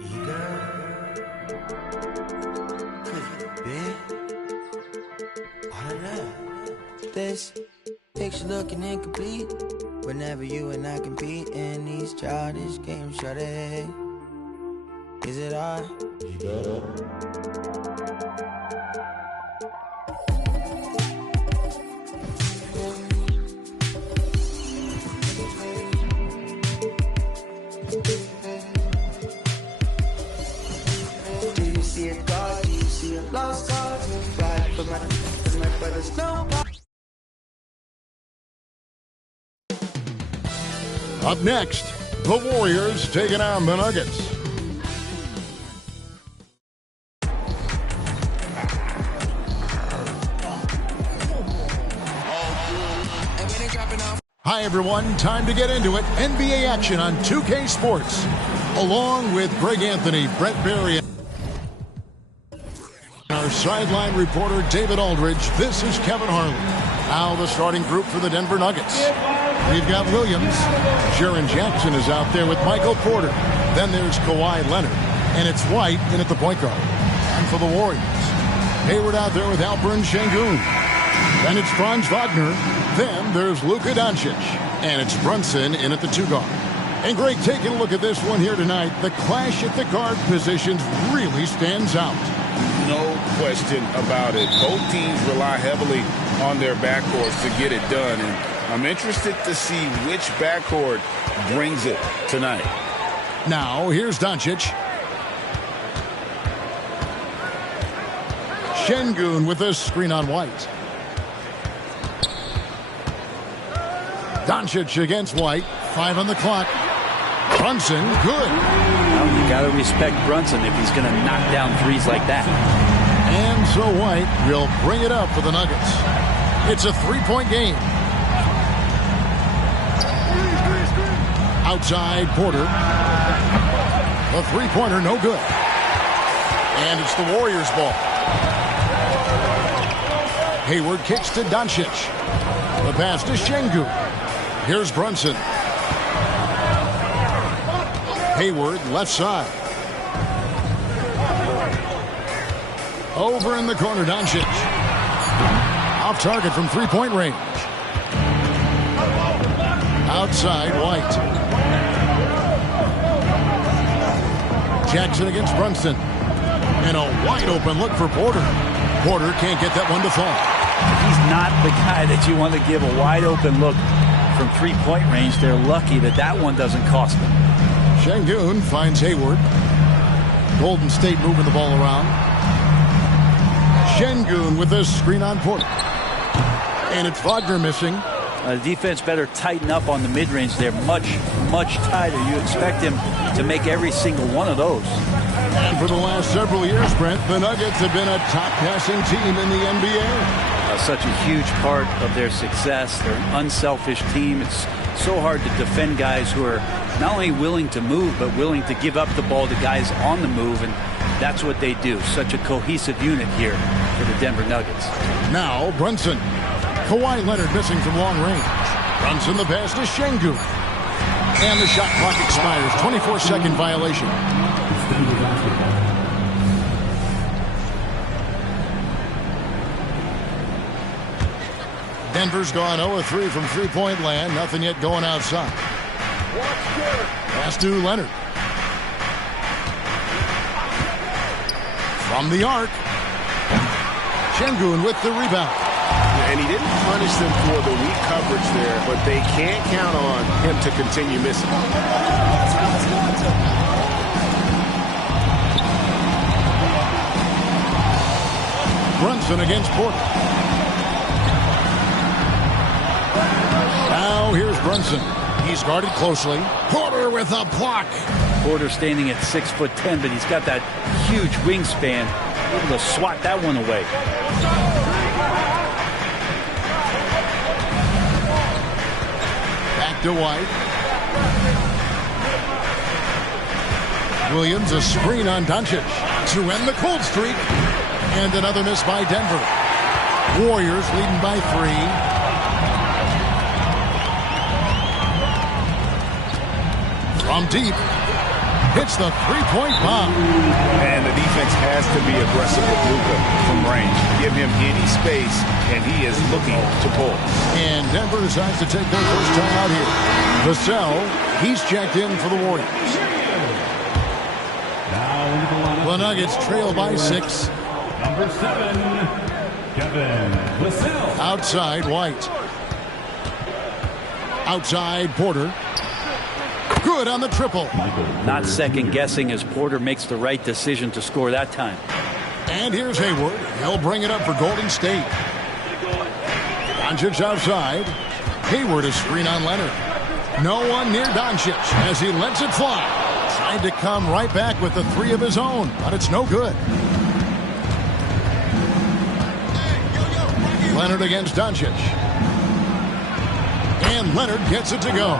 eager? Could it be? I don't know. This picture looking incomplete. Whenever you and I compete in these childish games, shawty. Is it I? Up next, the Warriors taking on the Nuggets. Hi everyone, time to get into it. NBA action on 2K Sports. Along with Greg Anthony, Brett Berry, and our sideline reporter David Aldridge, this is Kevin Harlan. Now the starting group for the Denver Nuggets. We've got Williams. Jaren Jackson is out there with Michael Porter. Then there's Kawhi Leonard. And it's White in at the point guard. And for the Warriors, Hayward out there with Alperen Şengün. Then it's Franz Wagner. Then there's Luka Doncic. And it's Brunson in at the 2 guard. And Greg, taking a look at this one here tonight, the clash at the guard positions really stands out. No question about it. Both teams rely heavily on their backcourts to get it done. And I'm interested to see which backcourt brings it tonight. Now, here's Doncic. Şengün with a screen on White. Doncic against White. 5 on the clock. Brunson, good. Well, you got to respect Brunson if he's going to knock down threes like that. And so White will bring it up for the Nuggets. It's a three-point game. Outside Porter. The three-pointer, no good. And it's the Warriors' ball. Hayward kicks to Doncic. The pass to Şengün. Here's Brunson. Hayward, left side. Over in the corner, Doncic. Off target from three-point range. Outside, White. Jackson against Brunson. And a wide-open look for Porter. Porter can't get that one to fall. He's not the guy that you want to give a wide-open look from three-point range. They're lucky that that one doesn't cost them. Şengün finds Hayward. Golden State moving the ball around. Şengün with a screen on Porter. And it's Wagner missing. The defense better tighten up on the mid-range. They're much, much tighter. You expect him to make every single one of those. And for the last several years, Brent, the Nuggets have been a top passing team in the NBA. Such a huge part of their success. They're an unselfish team. It's so hard to defend guys who are not only willing to move, but willing to give up the ball to guys on the move, and that's what they do. Such a cohesive unit here for the Denver Nuggets. Now Brunson. Kawhi Leonard missing from long range. Brunson the pass to Şengün. And the shot clock expires. 24-second violation. Denver's gone 0-3 from three-point land. Nothing yet going outside. Pass to Leonard. From the arc. Şengün with the rebound. And he didn't punish them for the weak coverage there, but they can't count on him to continue missing. Brunson against Porter. Now here's Brunson. He's guarded closely. Porter with a block. Porter standing at 6'10", but he's got that huge wingspan. Able to swat that one away. Back to White. Williams, a screen on Doncic to end the cold streak. And another miss by Denver. Warriors leading by 3. From deep. Hits the three-point bomb. And the defense has to be aggressive with Luka from range. Give him any space, and he is looking to pull. And Denver decides to take their first time out here. Vassell, he's checked in for the Warriors. The Nuggets trail by 6. Number 7, Kevin Vassell. Outside, White. Outside, Porter. Good on the triple. Not second guessing as Porter makes the right decision to score that time. And here's Hayward. He'll bring it up for Golden State. Doncic outside. Hayward is screen on Leonard. No one near Doncic as he lets it fly. Tried to come right back with the three of his own, but it's no good. Leonard against Doncic. And Leonard gets it to go.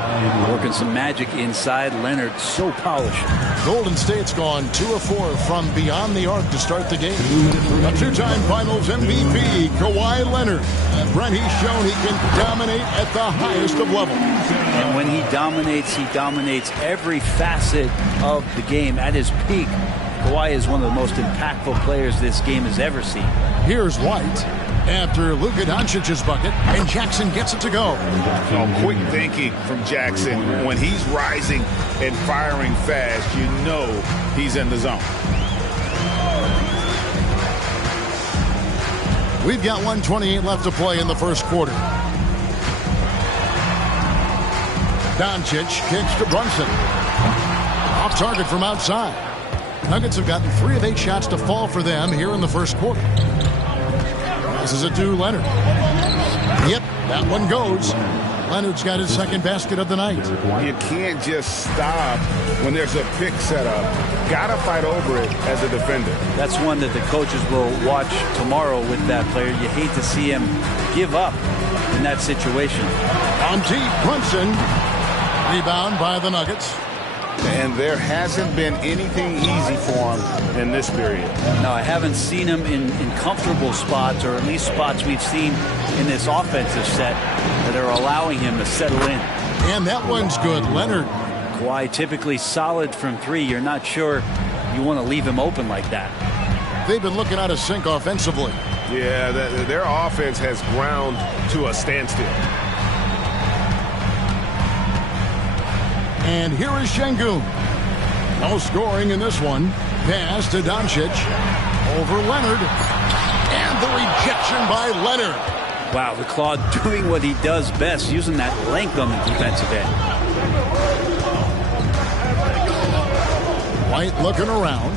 Working some magic inside. Leonard so polished. Golden State's gone 2 of 4 from beyond the arc to start the game. A two-time Finals MVP, Kawhi Leonard. And Brent, he's shown he can dominate at the highest of levels. And when he dominates every facet of the game at his peak. Kawhi is one of the most impactful players this game has ever seen. Here's White. After Luka Doncic's bucket, and Jackson gets it to go. Oh, quick thinking from Jackson. When he's rising and firing fast, you know he's in the zone. We've got 1:28 left to play in the first quarter. Doncic kicks to Brunson. Off target from outside. Nuggets have gotten 3 of 8 shots to fall for them here in the first quarter. This is it to Leonard. Yep, that one goes. Leonard's got his second basket of the night. You can't just stop when there's a pick set up. Gotta fight over it as a defender. That's one that the coaches will watch tomorrow with that player. You hate to see him give up in that situation. On deep, Brunson. Rebound by the Nuggets. And there hasn't been anything easy for him in this period. No, I haven't seen him in comfortable spots, or at least spots we've seen in this offensive set that are allowing him to settle in. And that one's good. Leonard. Kawhi typically solid from three. You're not sure you want to leave him open like that. They've been looking out of sync offensively. Yeah, their offense has ground to a standstill. And here is Şengün. No scoring in this one. Pass to Doncic. Over Leonard. And the rejection by Leonard. Wow, the Claw doing what he does best, using that length on the defensive end. White looking around.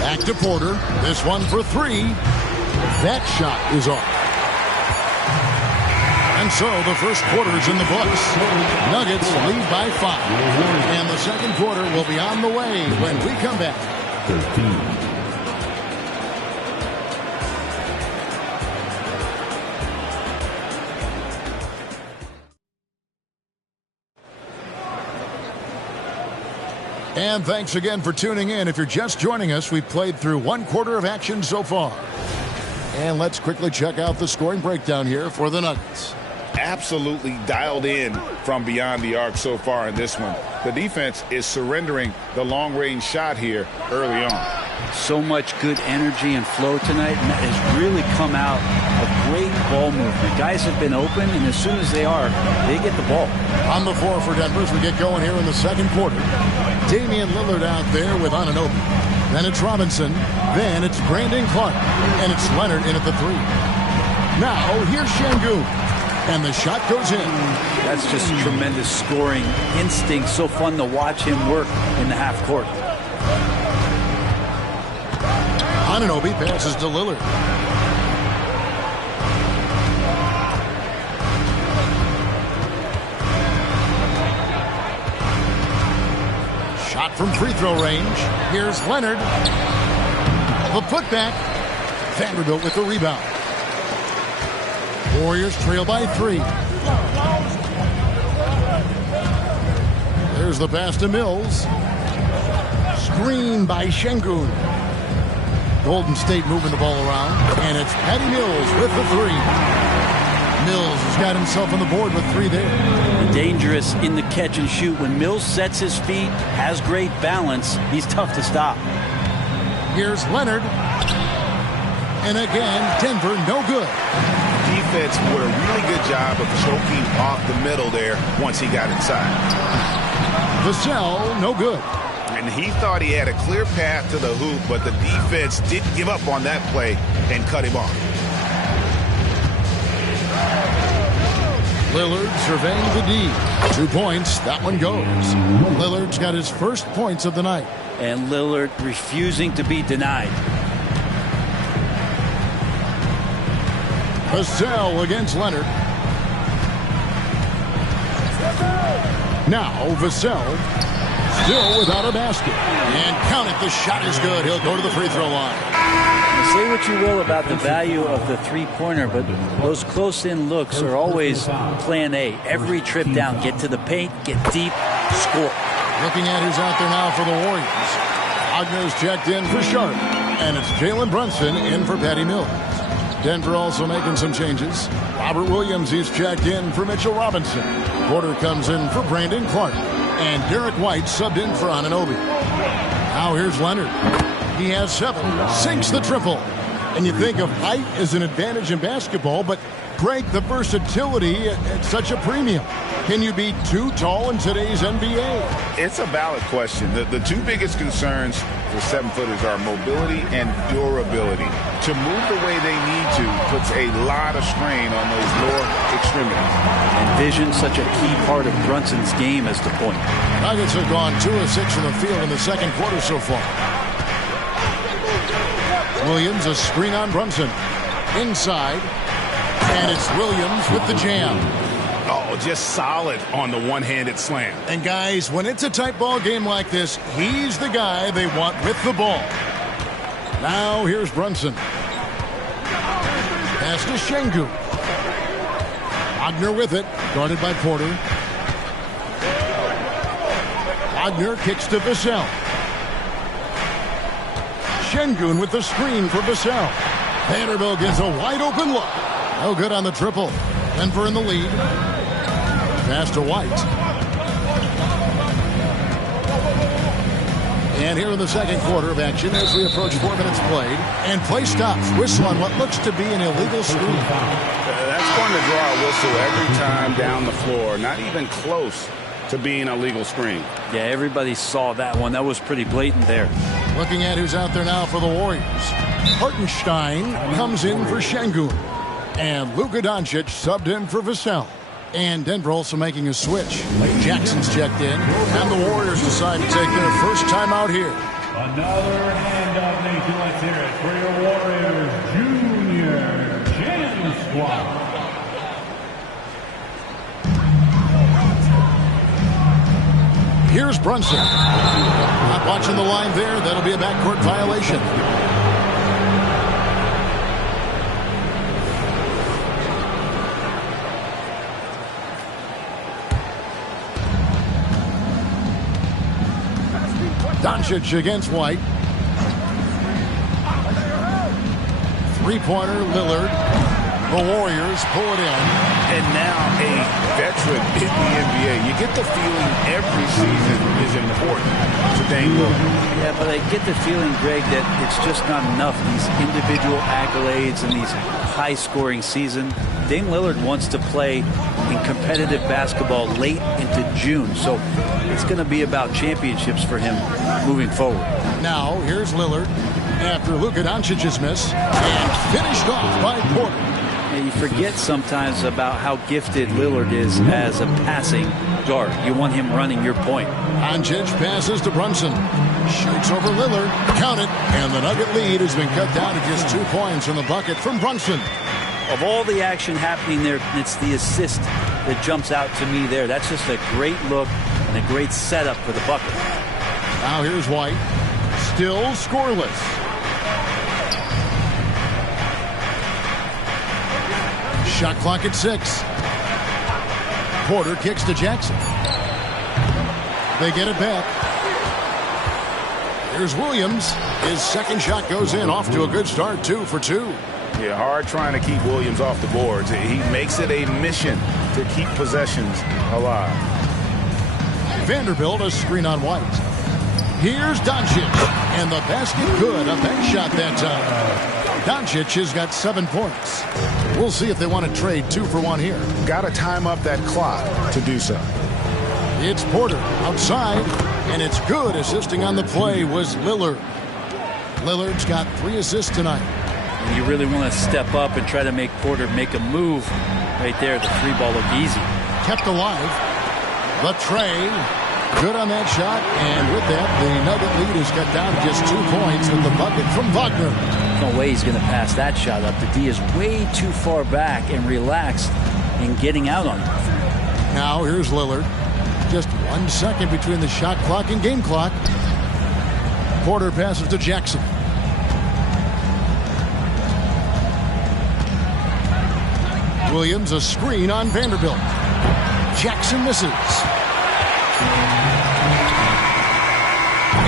Back to Porter. This one for three. That shot is off. And so the first quarter is in the books. Nuggets lead by 5. And the second quarter will be on the way when we come back. 13. And thanks again for tuning in. If you're just joining us, we've played through one quarter of action so far. And let's quickly check out the scoring breakdown here for the Nuggets. Absolutely dialed in from beyond the arc so far in this one. The defense is surrendering the long-range shot here early on. So much good energy and flow tonight, and that has really come out of great ball movement. Guys have been open, and as soon as they are, they get the ball. On the floor for Denver as we get going here in the second quarter. Damian Lillard out there with Anunoby. Then it's Robinson. Then it's Brandon Clark. And it's Leonard in at the three. Now, here's Şengün. And the shot goes in. That's just tremendous scoring instinct. So fun to watch him work in the half court. Anunoby passes to Lillard. Shot from free throw range. Here's Leonard. The putback. Vanderbilt with the rebound. Warriors trail by 3. There's the pass to Mills. Screen by Şengün. Golden State moving the ball around. And it's Patty Mills with the 3. Mills has got himself on the board with 3 there. Dangerous in the catch and shoot. When Mills sets his feet, has great balance, he's tough to stop. Here's Leonard. And again, Denver no good. Defense did a really good job of choking off the middle there once he got inside. Vassell, no good. And he thought he had a clear path to the hoop, but the defense didn't give up on that play and cut him off. Lillard surveying the D. 2 points. That one goes. Lillard's got his first points of the night. And Lillard refusing to be denied. Vassell against Leonard. Now Vassell still without a basket. And count it, the shot is good. He'll go to the free throw line. Say what you will about the value of the three-pointer, but those close-in looks are always plan A. Every trip down, get to the paint, get deep, score. Looking at who's out there now for the Warriors. Wagner's checked in for Sharp. And it's Jalen Brunson in for Patty Mills. Denver also making some changes. Robert Williams, he's checked in for Mitchell Robinson. Porter comes in for Brandon Clark. And Derek White subbed in for Anunoby. Now here's Leonard. He has 7, sinks the triple. And you think of height as an advantage in basketball, but break the versatility at such a premium. Can you be too tall in today's NBA? It's a valid question. The 2 biggest concerns for 7-footers are mobility and durability. To move the way they need to puts a lot of strain on those lower extremities. And vision, such a key part of Brunson's game as the point. Nuggets have gone 2 of 6 from the field in the second quarter so far. Williams, a screen on Brunson. Inside. And it's Williams with the jam. Oh, just solid on the one-handed slam. And guys, when it's a tight ball game like this, he's the guy they want with the ball. Now here's Brunson. Pass to Şengün. Wagner with it, guarded by Porter. Wagner kicks to Vassell. Şengün with the screen for Vassell. Vanderbilt gets a wide open look. No good on the triple. Denver in the lead. Pass to White. And here in the second quarter of action as we approach 4 minutes played. And play stops. Whistle on what looks to be an illegal screen. That's going to draw a whistle every time down the floor. Not even close to being a legal screen. Yeah, everybody saw that one. That was pretty blatant there. Looking at who's out there now for the Warriors. Hartenstein comes in for Şengün. And Luka Doncic subbed in for Vassell. And Denver also making a switch. Jackson's checked in. And the Warriors decide to take their first time out here. Another hand-up, Nathan. Let's hear it for your Warriors Junior Jam Squad. Here's Brunson. Not watching the line there. That'll be a backcourt violation. Doncic against White. Three-pointer, Lillard. The Warriors pull it in. And now a veteran in the NBA. You get the feeling every season is important to Dame Lillard. Yeah, but I get the feeling, Greg, that it's just not enough. These individual accolades and these high-scoring season. Dame Lillard wants to play in competitive basketball late into June. So it's going to be about championships for him moving forward. Now, here's Lillard after Luka Doncic's miss and finished off by Porter. And you forget sometimes about how gifted Lillard is as a passing guard. You want him running your point. Doncic passes to Brunson. Shoots over Lillard. Count it. And the Nugget lead has been cut down to just 2 points in the bucket from Brunson. Of all the action happening there, it's the assist that jumps out to me there. That's just a great look and a great setup for the bucket. Now here's White. Still scoreless. Shot clock at 6. Porter kicks to Jackson. They get it back. Here's Williams. His second shot goes in, off to a good start, 2 for 2. Yeah, hard trying to keep Williams off the boards. He makes it a mission to keep possessions alive. Vanderbilt a screen on White. Here's Doncic. And the basket good. A bank shot that time. Doncic has got 7 points. We'll see if they want to trade 2 for 1 here. Got to time up that clock to do so. It's Porter outside, and it's good. Assisting on the play was Lillard. Lillard's got 3 assists tonight. And you really want to step up and try to make Porter make a move right there. The 3-ball looked easy. Kept alive. The tray. Good on that shot, and with that, the Nugget lead is cut down to just 2 points with the bucket from Wagner. No way he's going to pass that shot up. The D is way too far back and relaxed in getting out on it. Now here's Lillard. Just 1 second between the shot clock and game clock. Porter passes to Jackson. Williams a screen on Vanderbilt. Jackson misses.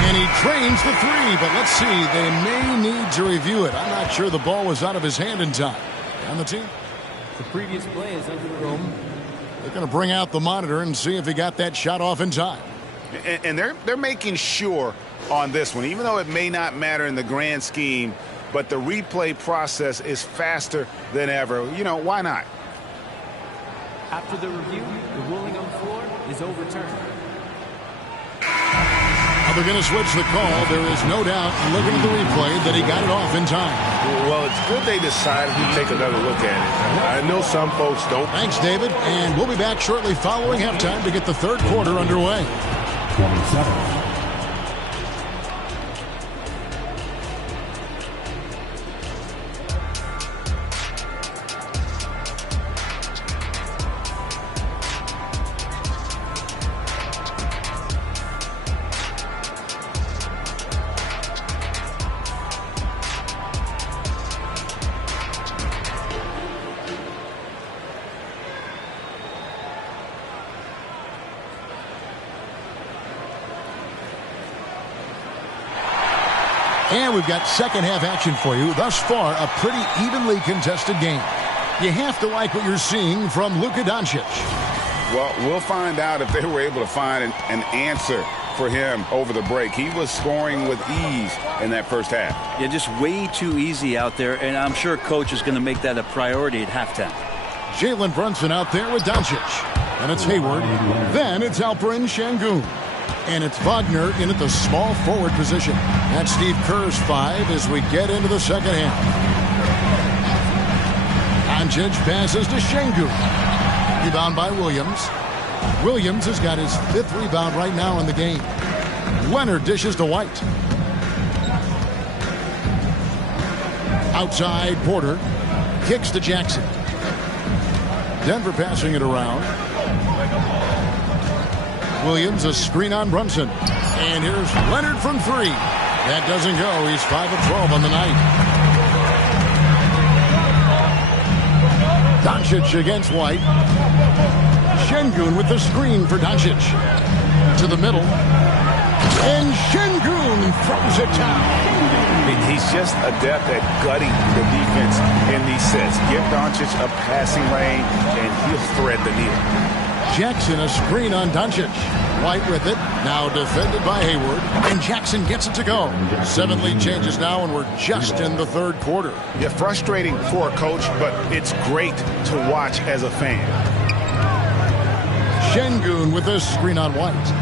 And he drains the 3, but let's see. They may need to review it. I'm not sure the ball was out of his hand in time. On the team. The previous play is under the room. They're going to bring out the monitor and see if he got that shot off in time. And they're making sure on this one, even though it may not matter in the grand scheme, but the replay process is faster than ever. You know, why not? After the review, the ruling on the floor is overturned. They're going to switch the call. There is no doubt, looking at the replay, that he got it off in time. Well, it's good they decided to take another look at it. I know some folks don't. Thanks, David. And we'll be back shortly following halftime to get the third quarter underway. 27. And we've got second half action for you. Thus far, a pretty evenly contested game. You have to like what you're seeing from Luka Doncic. Well, we'll find out if they were able to find an answer for him over the break. He was scoring with ease in that first half. Yeah, just way too easy out there, and I'm sure coach is going to make that a priority at halftime. Jalen Brunson out there with Doncic. And it's Hayward. Then it's Alperen Şengün. And it's Wagner in at the small forward position. That's Steve Kerr's 5 as we get into the second half. Doncic passes to Şengün. Rebound by Williams. Williams has got his 5th rebound right now in the game. Leonard dishes to White. Outside, Porter. Kicks to Jackson. Denver passing it around. Williams, a screen on Brunson. And here's Leonard from 3. That doesn't go. He's 5 of 12 on the night. Doncic against White. Şengün with the screen for Doncic. To the middle. And Şengün throws it down. He's just adept at gutting the defense in these sets. Give Doncic a passing lane, and he'll thread the needle. Jackson, a screen on Doncic. White with it. Now defended by Hayward. And Jackson gets it to go. 7 lead changes now, and we're just in the 3rd quarter. Yeah, frustrating for a coach, but it's great to watch as a fan. Şengün with a screen on White.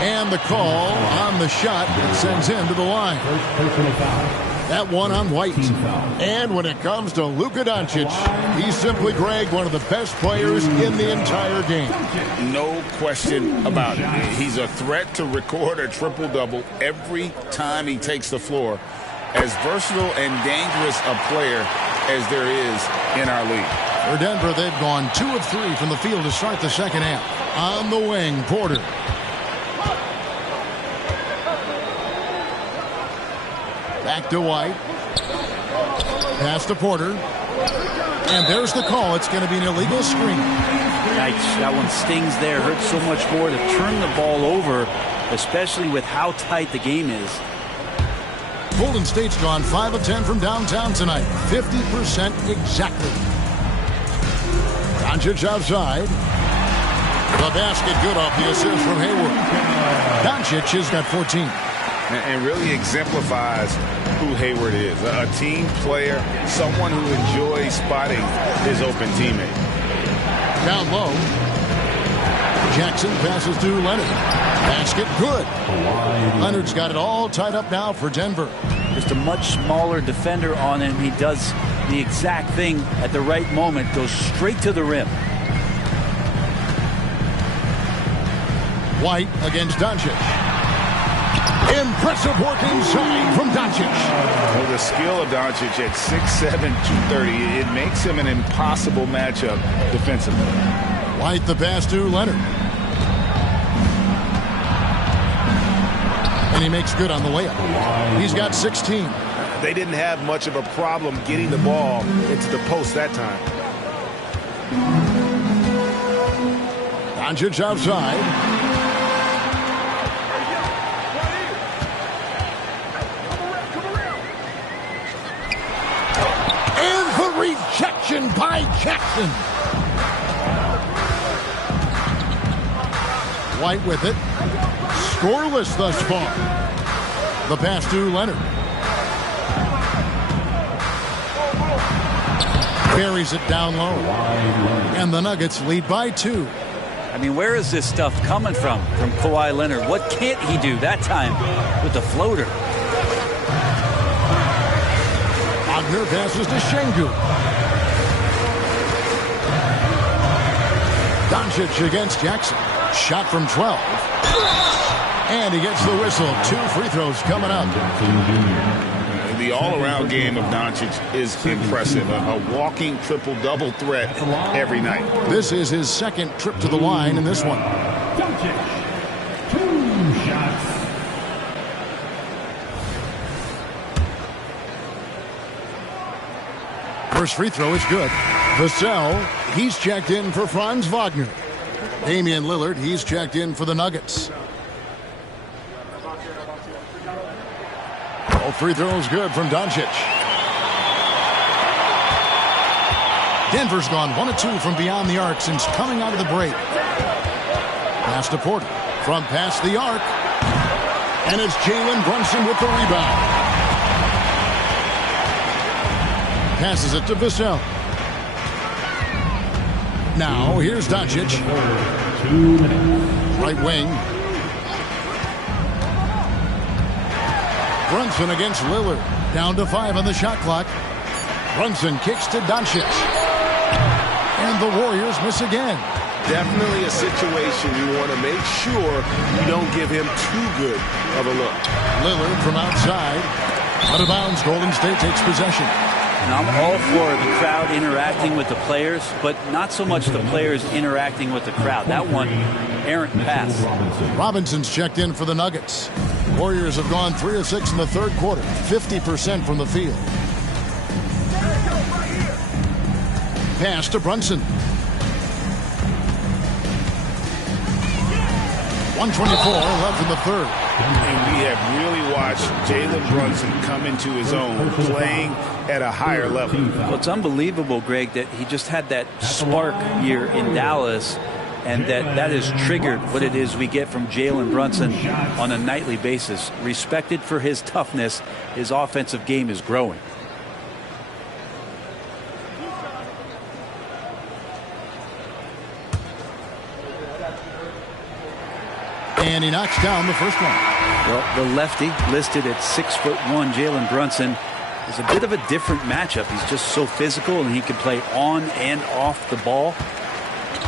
And the call on the shot that sends him to the line. That one on White. And when it comes to Luka Doncic, he's simply, Greg, one of the best players in the entire game. No question about it. He's a threat to record a triple-double every time he takes the floor. As versatile and dangerous a player as there is in our league. For Denver, they've gone 2 of 3 from the field to start the second half. On the wing, Porter. Back to White. Pass to Porter. And there's the call. It's going to be an illegal screen. Yikes, that one stings there. Hurts so much more to turn the ball over, especially with how tight the game is. Golden State's gone 5 of 10 from downtown tonight. 50% exactly. Doncic outside. The basket good off the assist from Hayward. Doncic has got 14. And really exemplifies who Hayward is. A team player, someone who enjoys spotting his open teammate. Down low. Jackson passes to Leonard. Basket good. Leonard's got it all tied up now for Denver. Just a much smaller defender on him. He does the exact thing at the right moment. Goes straight to the rim. White against Doncic. Impressive work inside from Doncic. Well, the skill of Doncic at 6'7", 230, it makes him an impossible matchup defensively. White the pass to Leonard. And he makes good on the layup. He's got 16. They didn't have much of a problem getting the ball into the post that time. Doncic outside. Rejection by Jackson. White with it. Scoreless thus far. The pass to Leonard. Carries it down low. And the Nuggets lead by 2. I mean, where is this stuff coming from Kawhi Leonard? What can't he do that time with the floater? Wagner passes to Şengün. Doncic against Jackson. Shot from 12. And he gets the whistle. 2 free throws coming up. The all-around game of Doncic is impressive. A walking triple-double threat every night. This is his 2nd trip to the line in this one. Doncic, 2 shots. First free throw is good. Vassell, he's checked in for Franz Wagner. Damian Lillard, he's checked in for the Nuggets. Both free throws good from Doncic. Denver's gone 1 of 2 from beyond the arc since coming out of the break. Pass to Porter. From past the arc. And it's Jalen Brunson with the rebound. Passes it to Vassell. Now, here's Doncic. 2 minutes. Right wing. Brunson against Lillard. Down to 5 on the shot clock. Brunson kicks to Doncic. And the Warriors miss again. Definitely a situation you want to make sure you don't give him too good of a look. Lillard from outside. Out of bounds, Golden State takes possession. And I'm all for the crowd interacting with the players, but not so much the players interacting with the crowd. That one, errant pass. Robinson's checked in for the Nuggets. Warriors have gone 3 of 6 in the third quarter, 50% from the field. Pass to Brunson. 124 left in the third. And we have really watched Jalen Brunson come into his own, playing at a higher level. Well, it's unbelievable, Greg, that he just had that spark here in Dallas, and that has triggered what it is we get from Jalen Brunson on a nightly basis. Respected for his toughness, his offensive game is growing. And he knocks down the first one. Well, the lefty listed at 6'1", Jalen Brunson, is a bit of a different matchup. He's just so physical, and he can play on and off the ball.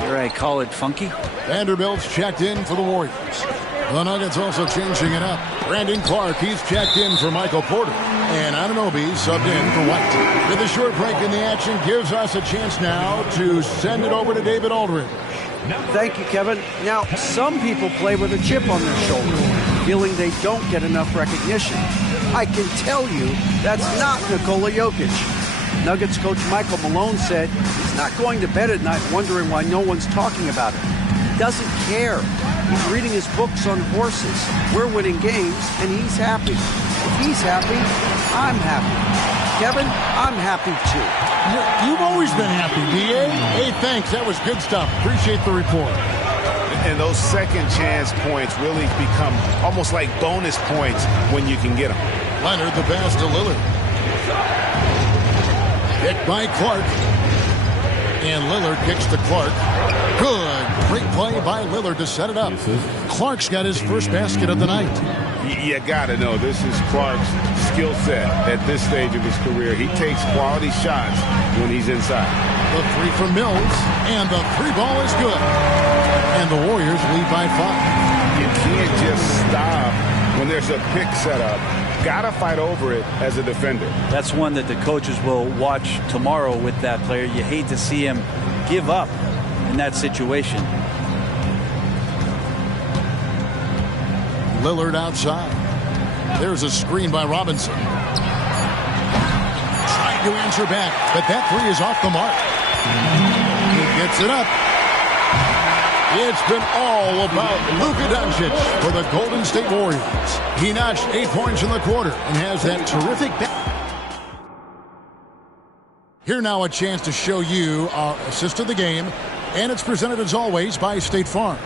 Here I call it funky. Vanderbilt's checked in for the Warriors. The Nuggets also changing it up. Brandon Clark, he's checked in for Michael Porter. And Anunoby subbed in for White. With a short break in the action gives us a chance now to send it over to David Aldridge. Thank you, Kevin. Now, some people play with a chip on their shoulder, feeling they don't get enough recognition. I can tell you that's not Nikola Jokic. Nuggets coach Michael Malone said he's not going to bed at night wondering why no one's talking about it. He doesn't care. He's reading his books on horses. We're winning games, and he's happy. If he's happy, I'm happy. Kevin, I'm happy too. You've always been happy, D.A. Hey, thanks. That was good stuff. Appreciate the report. And those second chance points really become almost like bonus points when you can get them. Leonard, the pass to Lillard. Hit by Clark. And Lillard kicks to Clark. Good. Great play by Lillard to set it up. Clark's got his first basket of the night. You got to know this is Clark's skill set at this stage of his career. He takes quality shots when he's inside. The three from Mills, and the three ball is good. And the Warriors lead by 5. You can't just stop when there's a pick set up. Got to fight over it as a defender. That's one that the coaches will watch tomorrow with that player. You hate to see him give up in that situation. Lillard outside. There's a screen by Robinson. Trying to answer back, but that three is off the mark. He gets it up. It's been all about Luka Doncic for the Golden State Warriors. He notched 8 points in the quarter and has that terrific Here now a chance to show you our assist of the game, and it's presented as always by State Farm.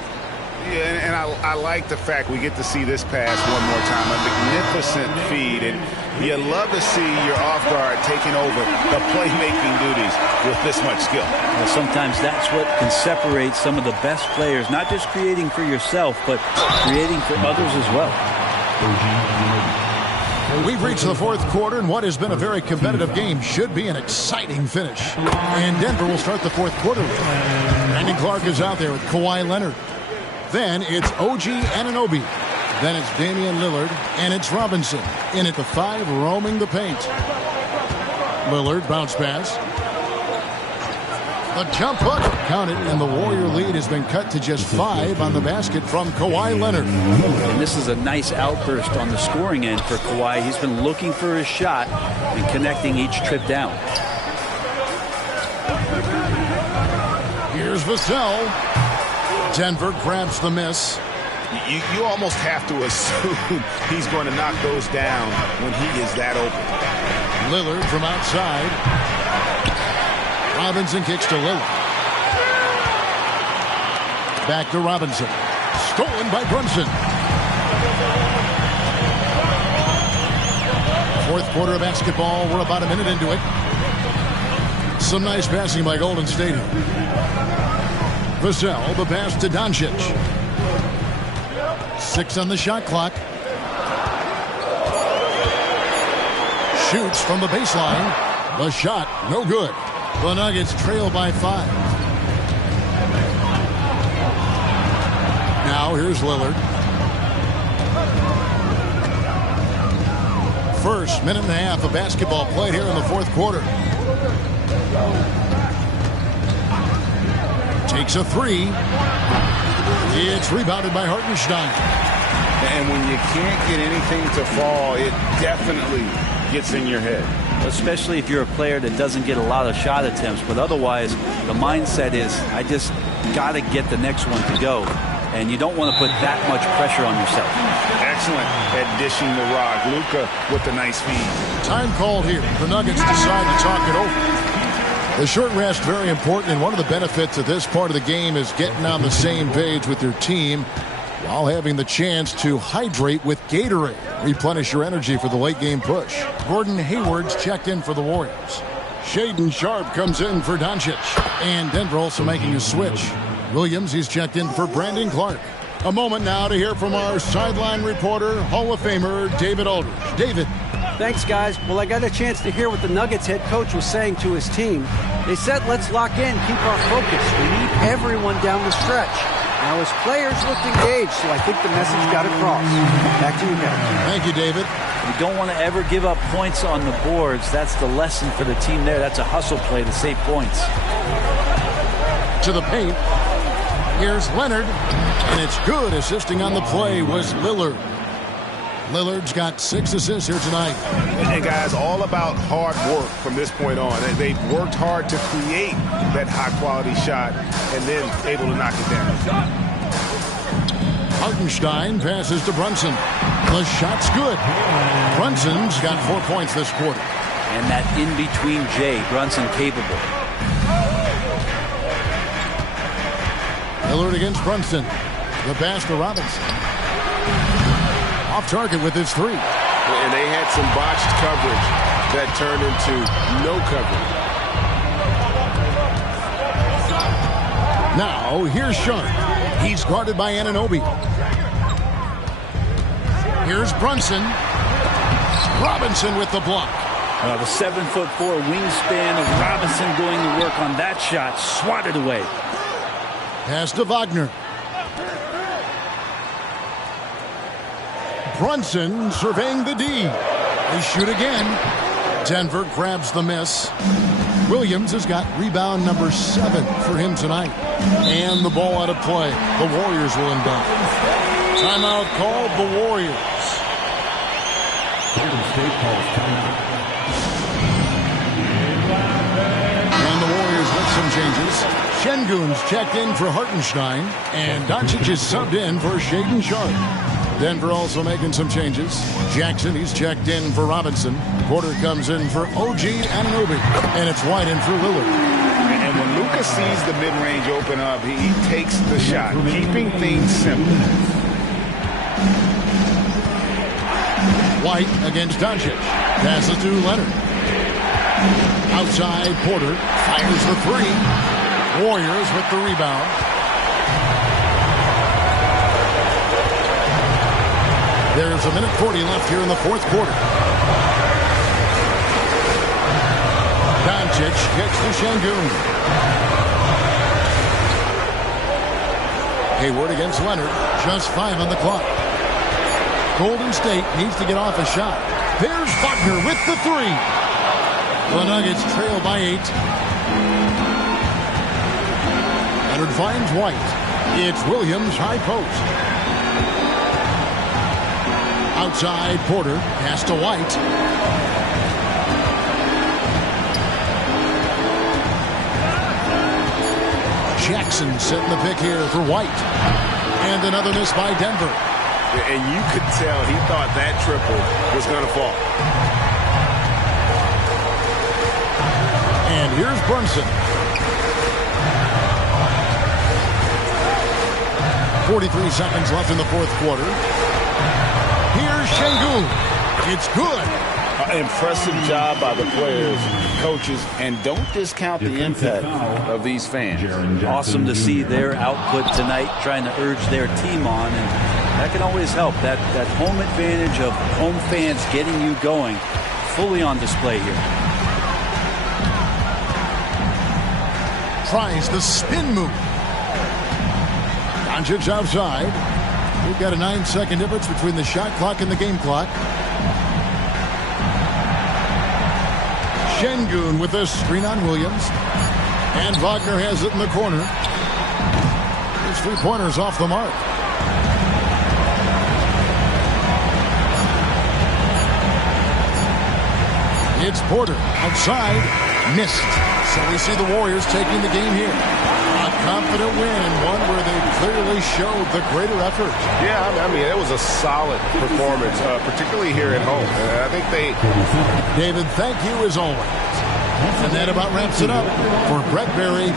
Yeah, and I like the fact we get to see this pass one more time. A magnificent feed, and you love to see your off guard taking over the playmaking duties with this much skill. Well, sometimes that's what can separate some of the best players, not just creating for yourself, but creating for others as well. We've reached the fourth quarter, and what has been a very competitive game should be an exciting finish. And Denver will start the fourth quarter with Brandon Clark is out there with Kawhi Leonard. Then it's OG Anunoby. Then it's Damian Lillard, and it's Robinson. In at the 5, roaming the paint. Lillard, bounce pass. The jump hook, count it, and the Warrior lead has been cut to just 5 on the basket from Kawhi Leonard. And this is a nice outburst on the scoring end for Kawhi. He's been looking for his shot and connecting each trip down. Here's Vassell. Denver grabs the miss. You almost have to assume he's going to knock those down when he is that open. Lillard from outside. Robinson kicks to Lillard. Back to Robinson. Stolen by Brunson. Fourth quarter of basketball. We're about a minute into it. Some nice passing by Golden State. Vassell, the pass to Doncic. 6 on the shot clock. Shoots from the baseline. The shot, no good. The Nuggets trail by 5. Now here's Lillard. First minute and a half of basketball played here in the fourth quarter. Takes a 3. It's rebounded by Hartenstein. And when you can't get anything to fall, it definitely gets in your head. Especially if you're a player that doesn't get a lot of shot attempts. But otherwise, the mindset is, I just got to get the next one to go. And you don't want to put that much pressure on yourself. Excellent at dishing the rock. Luka with the nice feed. Time called here. The Nuggets decide to talk it over. The short rest, very important, and one of the benefits of this part of the game is getting on the same page with your team while having the chance to hydrate with Gatorade. Replenish your energy for the late game push. Gordon Hayward's checked in for the Warriors. Shaedon Sharpe comes in for Doncic. And Denver also making a switch. Williams, he's checked in for Brandon Clark. A moment now to hear from our sideline reporter, Hall of Famer David Aldridge. David. Thanks, guys. Well, I got a chance to hear what the Nuggets head coach was saying to his team. They said, let's lock in, keep our focus. We need everyone down the stretch. Now, his players looked engaged, so I think the message got across. Back to you guys. Thank you, David. You don't want to ever give up points on the boards. That's the lesson for the team there. That's a hustle play to save points. To the paint. Here's Leonard. And it's good. Assisting on the play was Lillard. Lillard's got 6 assists here tonight. And guys, all about hard work from this point on. They've worked hard to create that high-quality shot and then able to knock it down. Hartenstein passes to Brunson. The shot's good. Brunson's got 4 points this quarter. And that in-between J, Brunson capable. Lillard against Brunson. The pass to Robinson. Off target with his 3. And they had some botched coverage that turned into no coverage. Now, here's Sharpe. He's guarded by Anunoby. Here's Brunson. Robinson with the block. The 7'4" wingspan of Robinson doing the work on that shot. Swatted away. Pass to Wagner. Brunson surveying the D. They shoot again. Denver grabs the miss. Williams has got rebound number 7 for him tonight. And the ball out of play. The Warriors will inbound. Timeout called the Warriors. And the Warriors with some changes. Şengün's checked in for Hartenstein. And Doncic is subbed in for Shaedon Sharpe. Denver also making some changes. Jackson, he's checked in for Robinson. Porter comes in for OG Anunoby. And it's White in for Lillard. And when Luka sees the mid-range open up, he takes the shot, keeping things simple. White against Doncic. Passes to Leonard. Outside, Porter fires the 3. Warriors with the rebound. There's a minute 40 left here in the fourth quarter. Doncic kicks to Şengün. Hayward against Leonard. Just 5 on the clock. Golden State needs to get off a shot. There's Wagner with the 3. The Nuggets trail by 8. Leonard finds White. It's Williams high post. Outside, Porter pass to White. Jackson setting the pick here for White. And another miss by Denver. And you could tell he thought that triple was going to fall. And here's Brunson. 43 seconds left in the fourth quarter. Here's Şengün. It's good. Impressive job by the players, coaches, and don't discount the impact of these fans. Awesome to see their output tonight, trying to urge their team on, and that can always help. That home advantage of home fans getting you going, fully on display here. Tries the spin move. Doncic outside. We've got a 9-second difference between the shot clock and the game clock. Şengün with a screen on Williams. And Wagner has it in the corner. His three-pointers off the mark. It's Porter outside. Missed. So we see the Warriors taking the game here. A confident win and one where they clearly showed the greater effort. Yeah, I mean, it was a solid performance, particularly here at home. And I think they... David, thank you as always. And that about wraps it up for Brett Berry.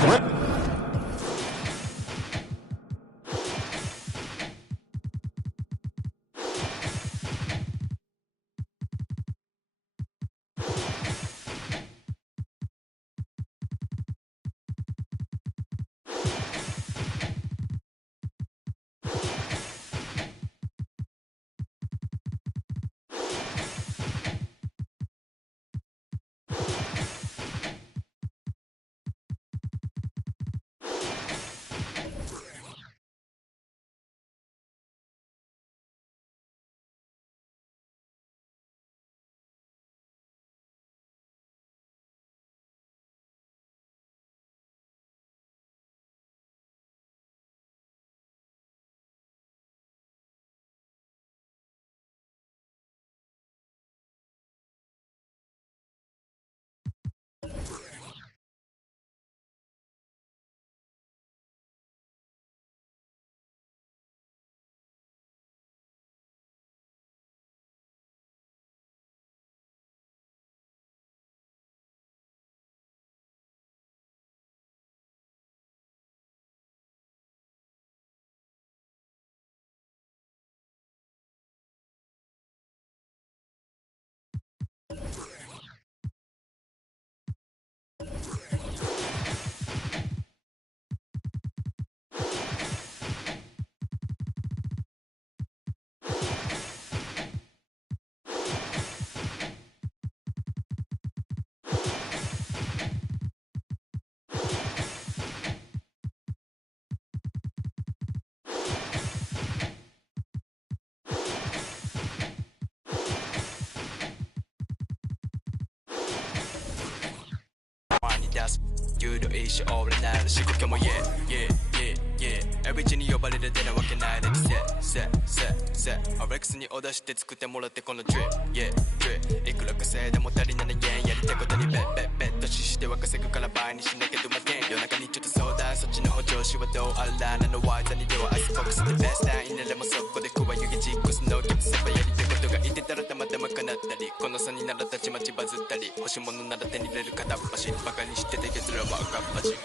RX にお出して作ってもらってこの drip yeah drip いくら稼いでも足りないyenやりたいことにベッとしては稼ぐから倍にしなきゃどまけん夜中にちょっと相談そっちの補助手はどうあらなのワイザにではアイスフォックスでベストインでもそこで加えゆき実行すの客先輩やりたいことが言ってたらたまたま叶ったりこの差にならたちまちバズったり欲しいものなら手に入れる片っ端バカにしてて削らば赤っ端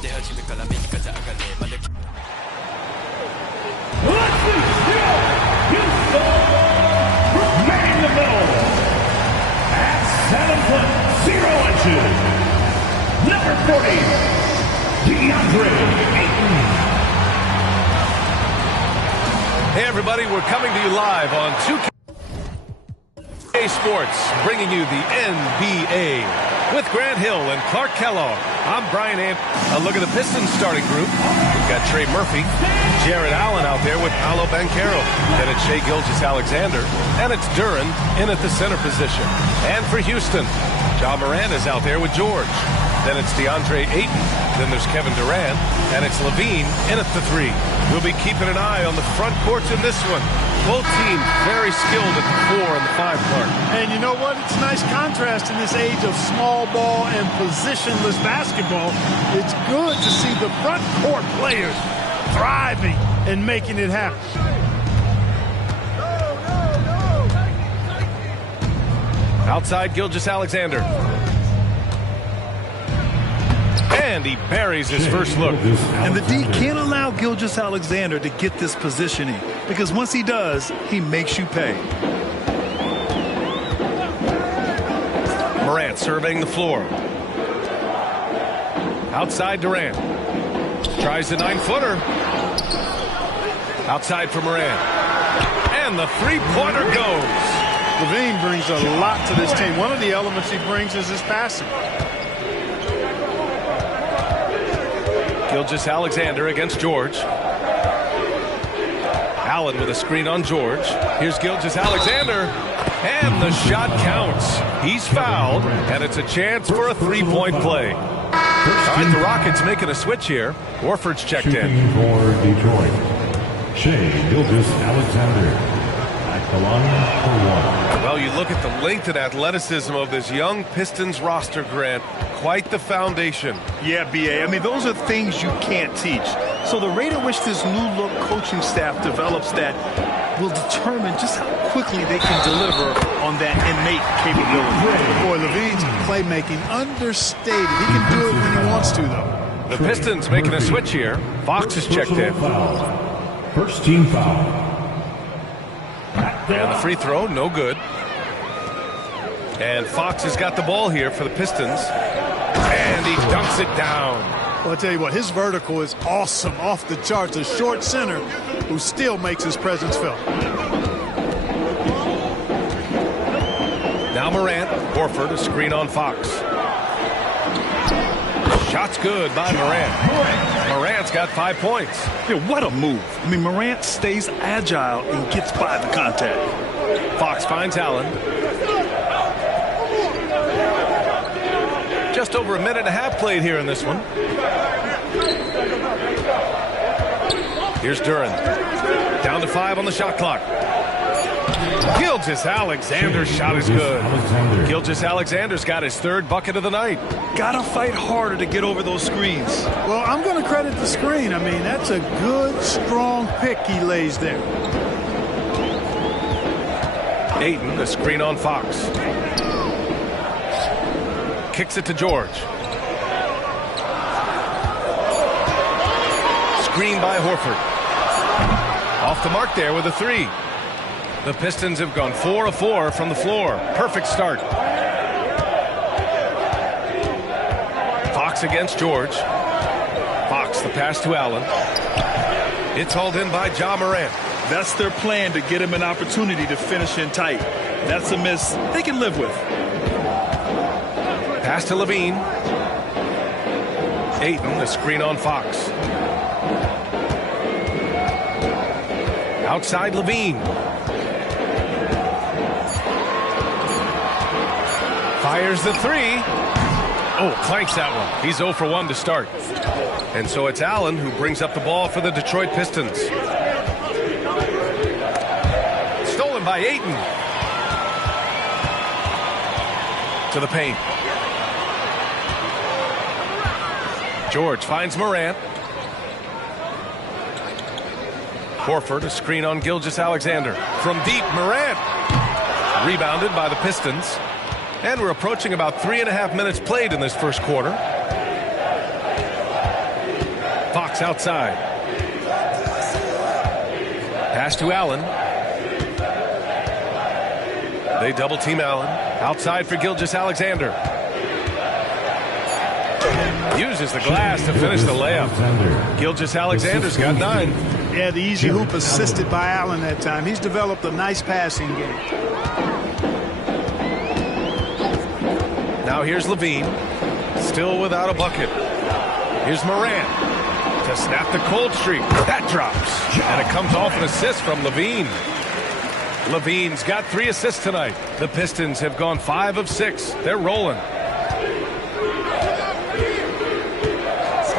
出始めから右肩上がりまでMan in the middle at 7'0" number 40, DeAndre Ayton. Hey everybody, we're coming to you live on 2K Sports, bringing you the NBA with Grant Hill and Clark Kellogg. I'm Brian Ant. A look at the Pistons starting group. We've got Trey Murphy, Jared Allen out there with Paolo Banchero. Then it's Shai Gilgeous-Alexander, and it's Duren in at the center position. And for Houston, Ja Morant is out there with George. Then it's DeAndre Ayton. Then there's Kevin Durant, and it's Levine in at the 3. We'll be keeping an eye on the front courts in this one. Both teams very skilled at the 4 and the 5 part. And you know what? It's a nice contrast in this age of small ball and positionless basketball. It's good to see the front court players thriving and making it happen. Outside Gilgeous-Alexander. And he buries his first look. And the D can't allow Gilgeous-Alexander to get this positioning, because once he does, he makes you pay. Morant surveying the floor. Outside Durant. Tries the 9-footer. Outside for Morant. And the three-pointer goes. LaVine brings a lot to this team. One of the elements he brings is his passing. Gilgeous-Alexander against George. Allen with a screen on George. Here's Gilgeous-Alexander. And the shot counts. He's fouled, and it's a chance for a three-point play. All right, the Rockets making a switch here. Horford's checked in. For Detroit, Shai Gilgeous-Alexander at the line for one. Well, you look at the length and athleticism of this young Pistons roster, Grant. Quite the foundation. Yeah, B.A. I mean, those are things you can't teach. So the rate at which this new-look coaching staff develops that will determine just how quickly they can deliver on that innate capability. Boy, LaVine's playmaking understated. He can do it when he wants to, though. The Pistons making a switch here. Fox is checked in. First team foul. And the free throw, no good. And Fox has got the ball here for the Pistons. And he dunks it down. Well, I'll tell you what, his vertical is awesome, off the charts. A short center who still makes his presence felt. Now Morant, Horford, a screen on Fox. Shot's good by Morant. Morant's got 5 points. Yeah, what a move. I mean, Morant stays agile and gets by the contact. Fox finds Allen. Just over a minute and a half played here in this one. Here's Duran. Down to 5 on the shot clock. Gilgeous-Alexander's shot is good. Gilgeous-Alexander's got his third bucket of the night. Gotta fight harder to get over those screens. Well, I'm going to credit the screen. I mean, that's a good, strong pick he lays there. Ayton, the screen on Fox. Kicks it to George. Screen by Horford. Off the mark there with a three. The Pistons have gone 4 of 4 from the floor. Perfect start. Fox against George. Fox, the pass to Allen. It's hauled in by Ja Morant. That's their plan, to get him an opportunity to finish in tight. That's a miss they can live with. Pass to LaVine. Ayton, the screen on Fox. Outside LaVine. Fires the three. Oh, clanks that one. He's 0 for 1 to start. And so it's Allen who brings up the ball for the Detroit Pistons. Stolen by Ayton. To the paint. George finds Morant. Horford, a screen on Gilgeous-Alexander. From deep, Morant. Rebounded by the Pistons. And we're approaching about 3.5 minutes played in this first quarter. Fox outside. Pass to Allen. They double team Allen. Outside for Gilgeous-Alexander. Uses the glass to finish the layup. Gilgeous-Alexander's got 9. Yeah, the easy hoop assisted by Allen that time. He's developed a nice passing game. Now here's LaVine. Still without a bucket. Here's Morant to snap the cold streak. That drops. And it comes off an assist from LaVine. LaVine's got 3 assists tonight. The Pistons have gone 5 of 6. They're rolling.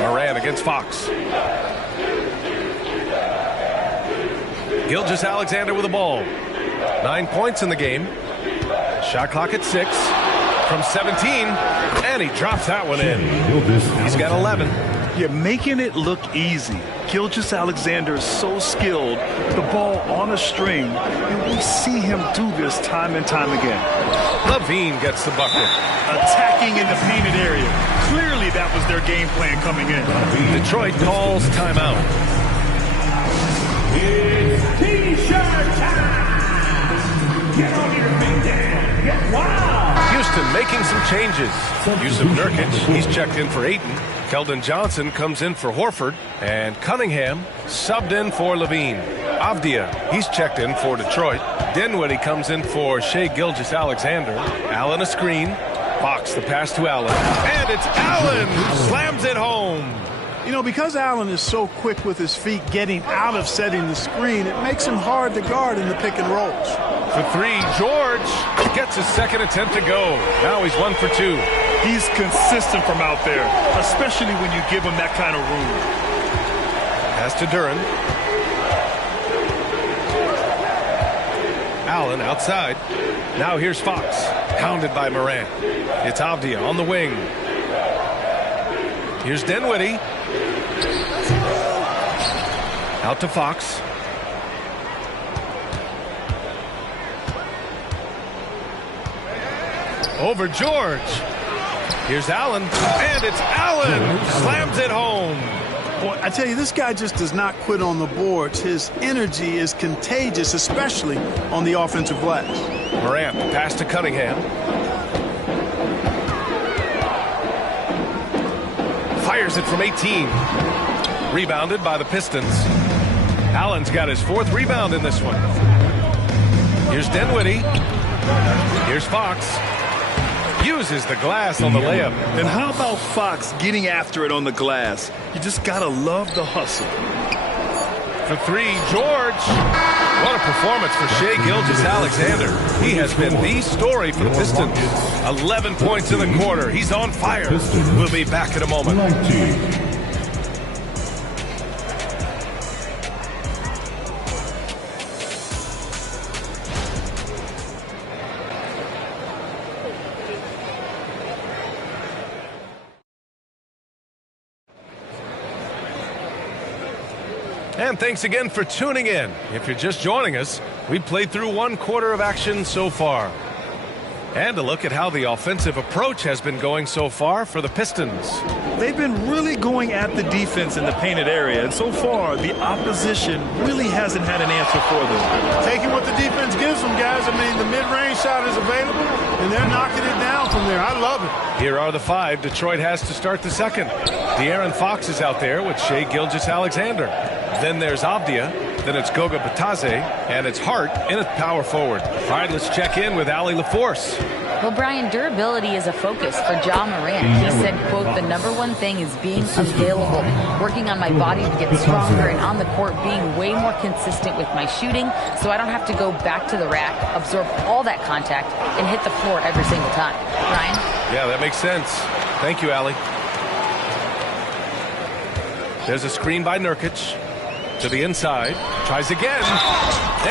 Morant against Fox. Gilgeous-Alexander with the ball. 9 points in the game. Shot clock at 6. From 17, and he drops that one in. He's got 11. You're making it look easy. Gilgeous-Alexander is so skilled, the ball on a string, and we see him do this time and time again. Levine gets the bucket. Attacking in the painted area. Clearly that was their game plan coming in. Detroit calls timeout. It's T-shirt time! Get on your feet and get wild! Houston making some changes. Yusuf Nurkic, he's checked in for Ayton. Keldon Johnson comes in for Horford. And Cunningham subbed in for Levine. Avdia, he's checked in for Detroit. Dinwiddie comes in for Shai Gilgeous-Alexander. Allen a screen. Fox the pass to Allen. And it's Allen who slams it home. You know, because Allen is so quick with his feet getting out of setting the screen, it makes him hard to guard in the pick and rolls. For three, George gets his second attempt to go. Now he's 1 for 2. He's consistent from out there, especially when you give him that kind of room. Pass to Duren. Allen outside. Now here's Fox, hounded by Morant. It's Avdia on the wing. Here's Dinwiddie. Out to Fox. Over George. Here's Allen, and it's Allen who slams it home. Boy, I tell you, this guy just does not quit on the boards. His energy is contagious, especially on the offensive glass. Morant, pass to Cunningham. Fires it from 18. Rebounded by the Pistons. Allen's got his 4th rebound in this one. Here's Dinwiddie. Here's Fox. Uses the glass on the layup. And how about Fox getting after it on the glass? You just gotta love the hustle. For three, George. What a performance for Shai Gilgeous-Alexander. He has been the story for the Pistons. 11 points in the quarter. He's on fire. We'll be back in a moment. And thanks again for tuning in. If you're just joining us, we've played through 1 quarter of action so far. And a look at how the offensive approach has been going so far for the Pistons. They've been really going at the defense in the painted area, and so far the opposition really hasn't had an answer for them. Taking what the defense gives them, guys. I mean, the mid-range shot is available, and they're knocking it down from there. I love it. Here are the 5 Detroit has to start the second. De'Aaron Fox is out there with Shai Gilgeous-Alexander. Then there's Avdia. Then it's Goga Bitadze, and it's Hart in at power forward. All right, let's check in with Allie LaForce. Well, Brian, durability is a focus for Ja Morant. He said, quote, the #1 thing is being available, working on my body to get stronger, and on the court being way more consistent with my shooting so I don't have to go back to the rack, absorb all that contact, and hit the floor every single time. Brian? Yeah, that makes sense. Thank you, Allie. There's a screen by Nurkic. To the inside, tries again,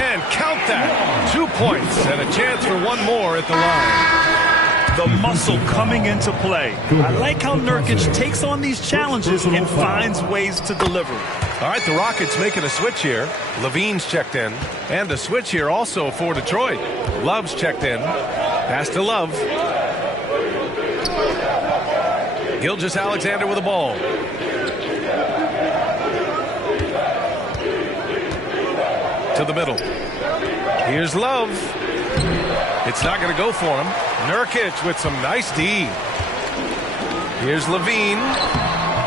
and count that. 2 points and a chance for one more at the line. The muscle coming into play. I like how Nurkic takes on these challenges and finds ways to deliver. All right, the Rockets making a switch here. Levine's checked in, and a switch here also for Detroit. Love's checked in. Pass to Love. Gilgeous-Alexander with the ball. To the middle. Here's Love. It's not going to go for him. Nurkic with some nice D. Here's Levine.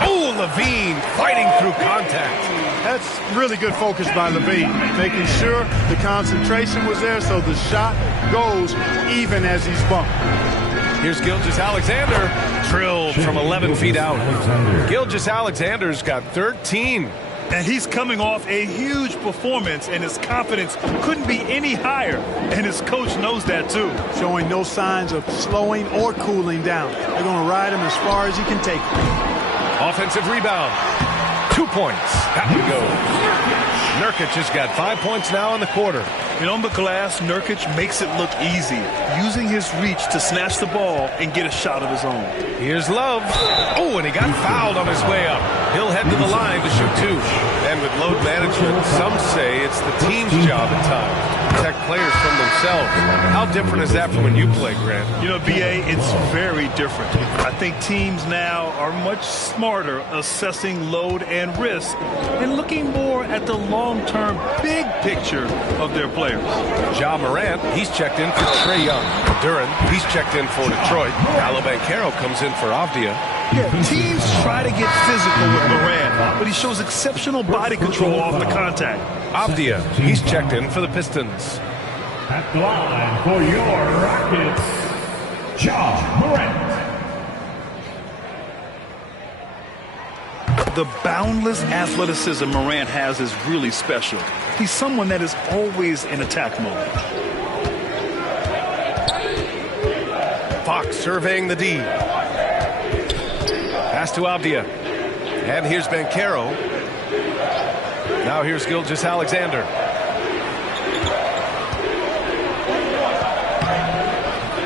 Oh, Levine fighting through contact. That's really good focus by Levine, making sure the concentration was there so the shot goes even as he's bumped. Here's Gilgeous-Alexander, drilled from 11 feet out. Gilgeous-Alexander's got 13. And he's coming off a huge performance, and his confidence couldn't be any higher. And his coach knows that, too. Showing no signs of slowing or cooling down. They're going to ride him as far as he can take him. Offensive rebound. 2 points. That would go. Nurkic has got 5 points now in the quarter. And on the glass, Nurkic makes it look easy, using his reach to snatch the ball and get a shot of his own. Here's Love. Oh, and he got fouled on his way up. He'll head to the line to shoot 2. And with load management, some say it's the team's job at times to protect players from themselves. How different is that from when you play, Grant? You know, B.A., it's very different. I think teams now are much smarter assessing load and risk and looking more at the long-term big picture of their players. Ja Morant, he's checked in for Trae Young. Duran, he's checked in for Detroit. Banchero comes in for Avdia. Yeah, teams try to get physical with Morant, but he shows exceptional body control off the contact. Avdia, he's checked in for the Pistons. At the line for your Rockets, Ja Morant. The boundless athleticism Morant has is really special. He's someone that is always in attack mode. Fox surveying the D. Pass to Avdia. And here's Banchero. Now here's Gilgeous-Alexander.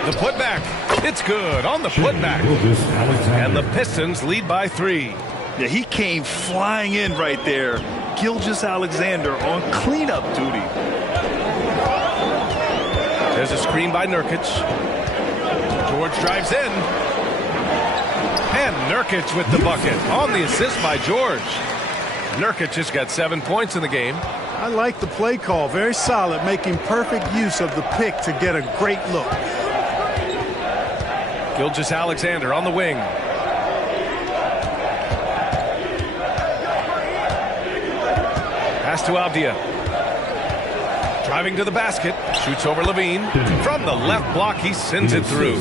The putback. It's good on the putback. And the Pistons lead by 3. Yeah, he came flying in right there. Gilgeous-Alexander on cleanup duty. There's a screen by Nurkic. George drives in. And Nurkic with the bucket on the assist by George. Nurkic has got 7 points in the game. I like the play call. Very solid, making perfect use of the pick to get a great look. Gilgeous-Alexander on the wing. Pass to Avdia. Driving to the basket. Shoots over Levine. From the left block, he sends it through.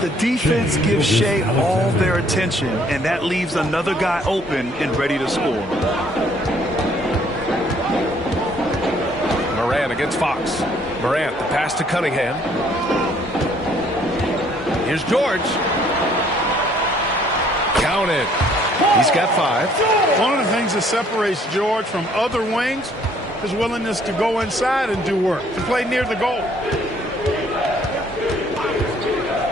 The defense gives Shea all their attention, and that leaves another guy open and ready to score. Morant against Fox. Morant, the pass to Cunningham. Here's George. Counted. He's got 5. One of the things that separates George from other wings is willingness to go inside and do work, to play near the goal.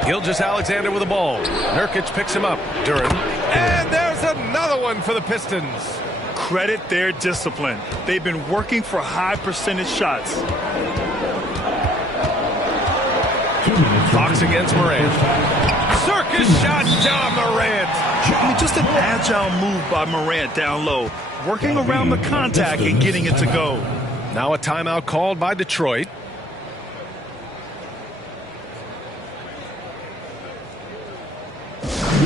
Gilgeous-Alexander with the ball. Nurkic picks him up. Duran. And there's another one for the Pistons. Credit their discipline. They've been working for high percentage shots. Fox against Morant. Circus shot, Ja Morant. I mean, just an agile move by Morant down low, working around the contact and getting it to go. Now a timeout called by Detroit. So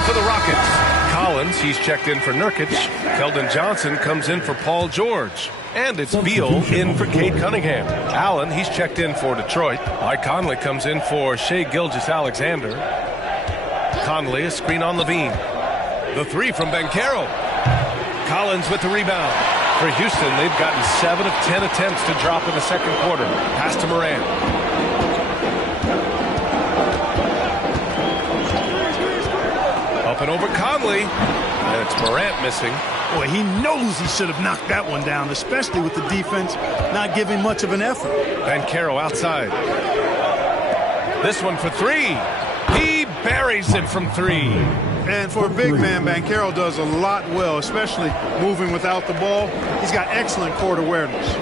for the Rockets, Collins, he's checked in for Nurkic. Keldon Johnson comes in for Paul George. And it's Beal in for Cade Cunningham. Allen, he's checked in for Detroit. Mike Conley comes in for Shea Gilgeous-Alexander. Conley, a screen on Levine. The 3 from Banchero. Collins with the rebound. For Houston, they've gotten 7 of 10 attempts to drop in the second quarter. Pass to Morant. Up and over Conley. And it's Morant missing. Boy, he knows he should have knocked that one down, especially with the defense not giving much of an effort. Banchero outside. This one for 3. He buries it from 3. And for a big man, Banchero does a lot well, especially moving without the ball. He's got excellent court awareness.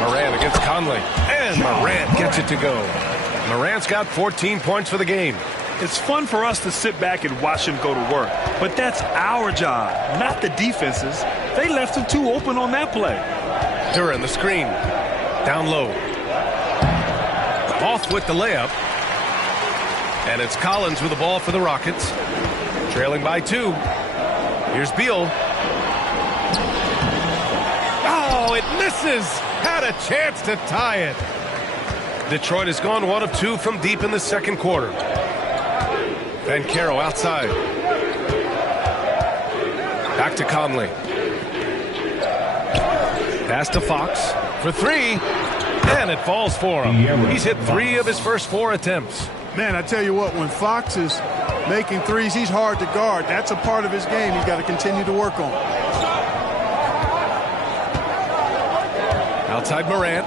Morant against Conley. And Morant gets it to go. Morant's got 14 points for the game. It's fun for us to sit back and watch him go to work. But that's our job, not the defense's. They left him too open on that play. Duran, the screen. Down low. Off with the layup. And it's Collins with the ball for the Rockets. Trailing by 2. Here's Beal. Oh, it misses. Had a chance to tie it. Detroit has gone 1 of 2 from deep in the second quarter. Banchero outside. Back to Conley. Pass to Fox for 3. And it falls for him. He's hit 3 of his first 4 attempts. Man, I tell you what, when Fox is making threes, he's hard to guard. That's a part of his game he's got to continue to work on. Outside Morant.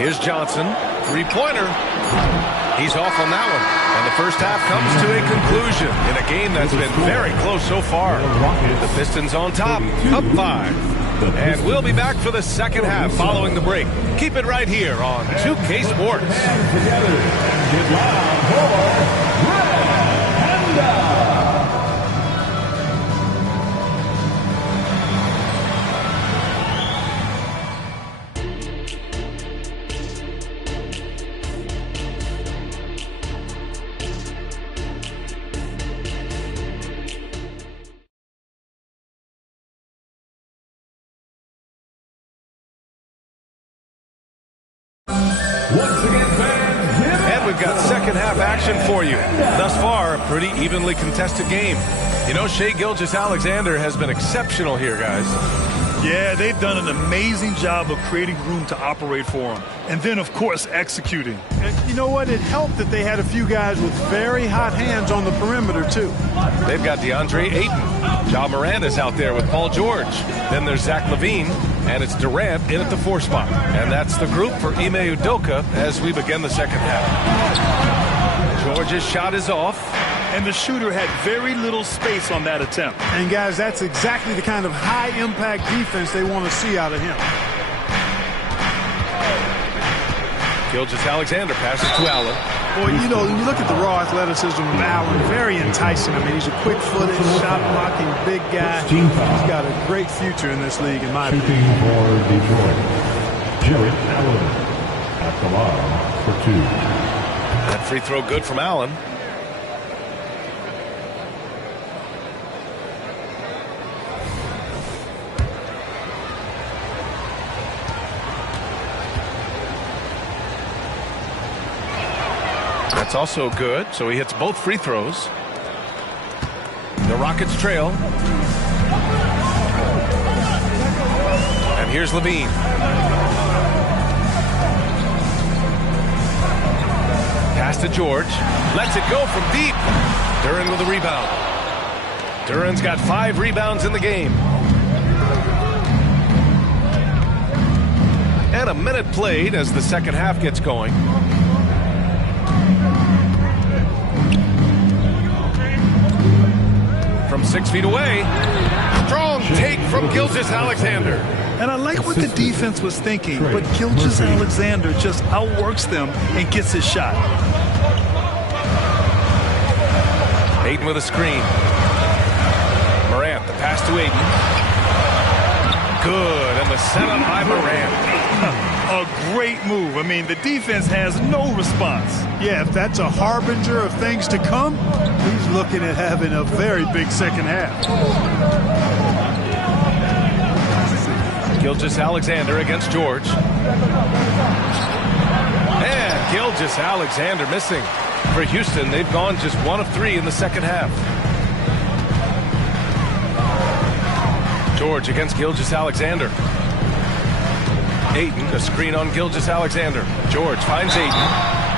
Here's Johnson. Three-pointer. He's off on that one. And the first half comes to a conclusion in a game that's been very close so far. The Pistons on top, up 5. And we'll be back for the second half following the break. Keep it right here on 2K Sports. Together and get loud for Red Panda. And we've got second half action for you. Thus far, a pretty evenly contested game. You know, Shai Gilgeous-Alexander has been exceptional here, guys. Yeah, they've done an amazing job of creating room to operate for him. And then, of course, executing. And you know what? It helped that they had a few guys with very hot hands on the perimeter, too. They've got DeAndre Ayton. Ja Morant is out there with Paul George. Then there's Zach LaVine, and it's Durant in at the 4 spot. And that's the group for Ime Udoka as we begin the second half. George's shot is off. And the shooter had very little space on that attempt. And, guys, that's exactly the kind of high-impact defense they want to see out of him. Gilgeous-Alexander passes to Allen. Boy, you know, when you look at the raw athleticism of Allen, very enticing. I mean, he's a quick-footed, shot-blocking, big guy. He's got a great future in this league, in my opinion. Shooting for Detroit, Jarrett Allen at the line for 2. That free throw good from Allen. That's also good, so he hits both free throws. The Rockets trail. And here's LaVine. Pass to George. Lets it go from deep. Duren with a rebound. Duren's got 5 rebounds in the game. And a minute played as the second half gets going. From 6 feet away. Strong take from Gilgeous-Alexander. And I like what the defense was thinking, but Gilgeous-Alexander just outworks them and gets his shot. Ayton with a screen. Morant, the pass to Ayton. Good, and the setup by Morant. A great move. I mean, the defense has no response. Yeah, if that's a harbinger of things to come, he's looking at having a very big second half. Gilgeous-Alexander against George. And Gilgeous-Alexander missing. For Houston, they've gone just 1 of 3 in the second half. George against Gilgeous-Alexander. Ayton, a screen on Gilgeous-Alexander. George finds Ayton.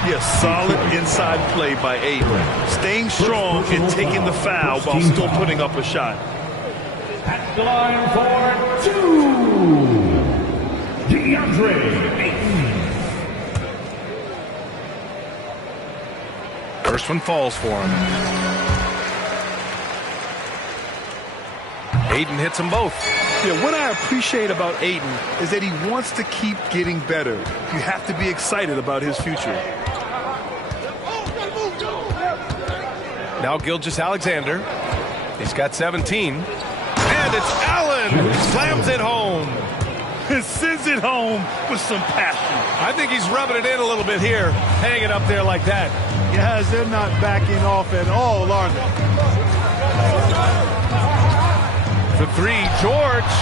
Yes, solid inside play by Ayton. Staying strong and taking the foul while still putting up a shot. At the line for 2, DeAndre Ayton. First one falls for him. Ayton hits them both. Yeah, what I appreciate about Ayton is that he wants to keep getting better. You have to be excited about his future. Now Gilgeous-Alexander. He's got 17. And it's Allen who slams it home. And sends it home with some passion. I think he's rubbing it in a little bit here. Hang it up there like that. Guys, they're not backing off at all, are they? For 3, George.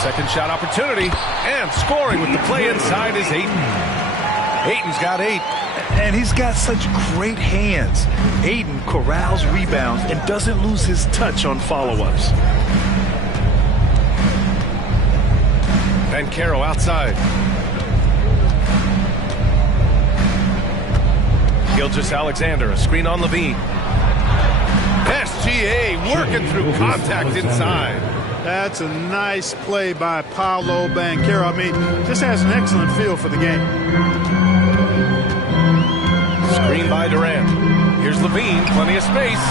Second shot opportunity. And scoring with the play inside is Ayton. Ayton's got 8. And he's got such great hands. Ayton corrals rebounds and doesn't lose his touch on follow-ups. Banchero outside. Gilgeous-Alexander, a screen on LaVine. SGA working through contact inside. That's a nice play by Paolo Banchero. I mean, just has an excellent feel for the game. Screen by Durant. Here's Levine, plenty of space.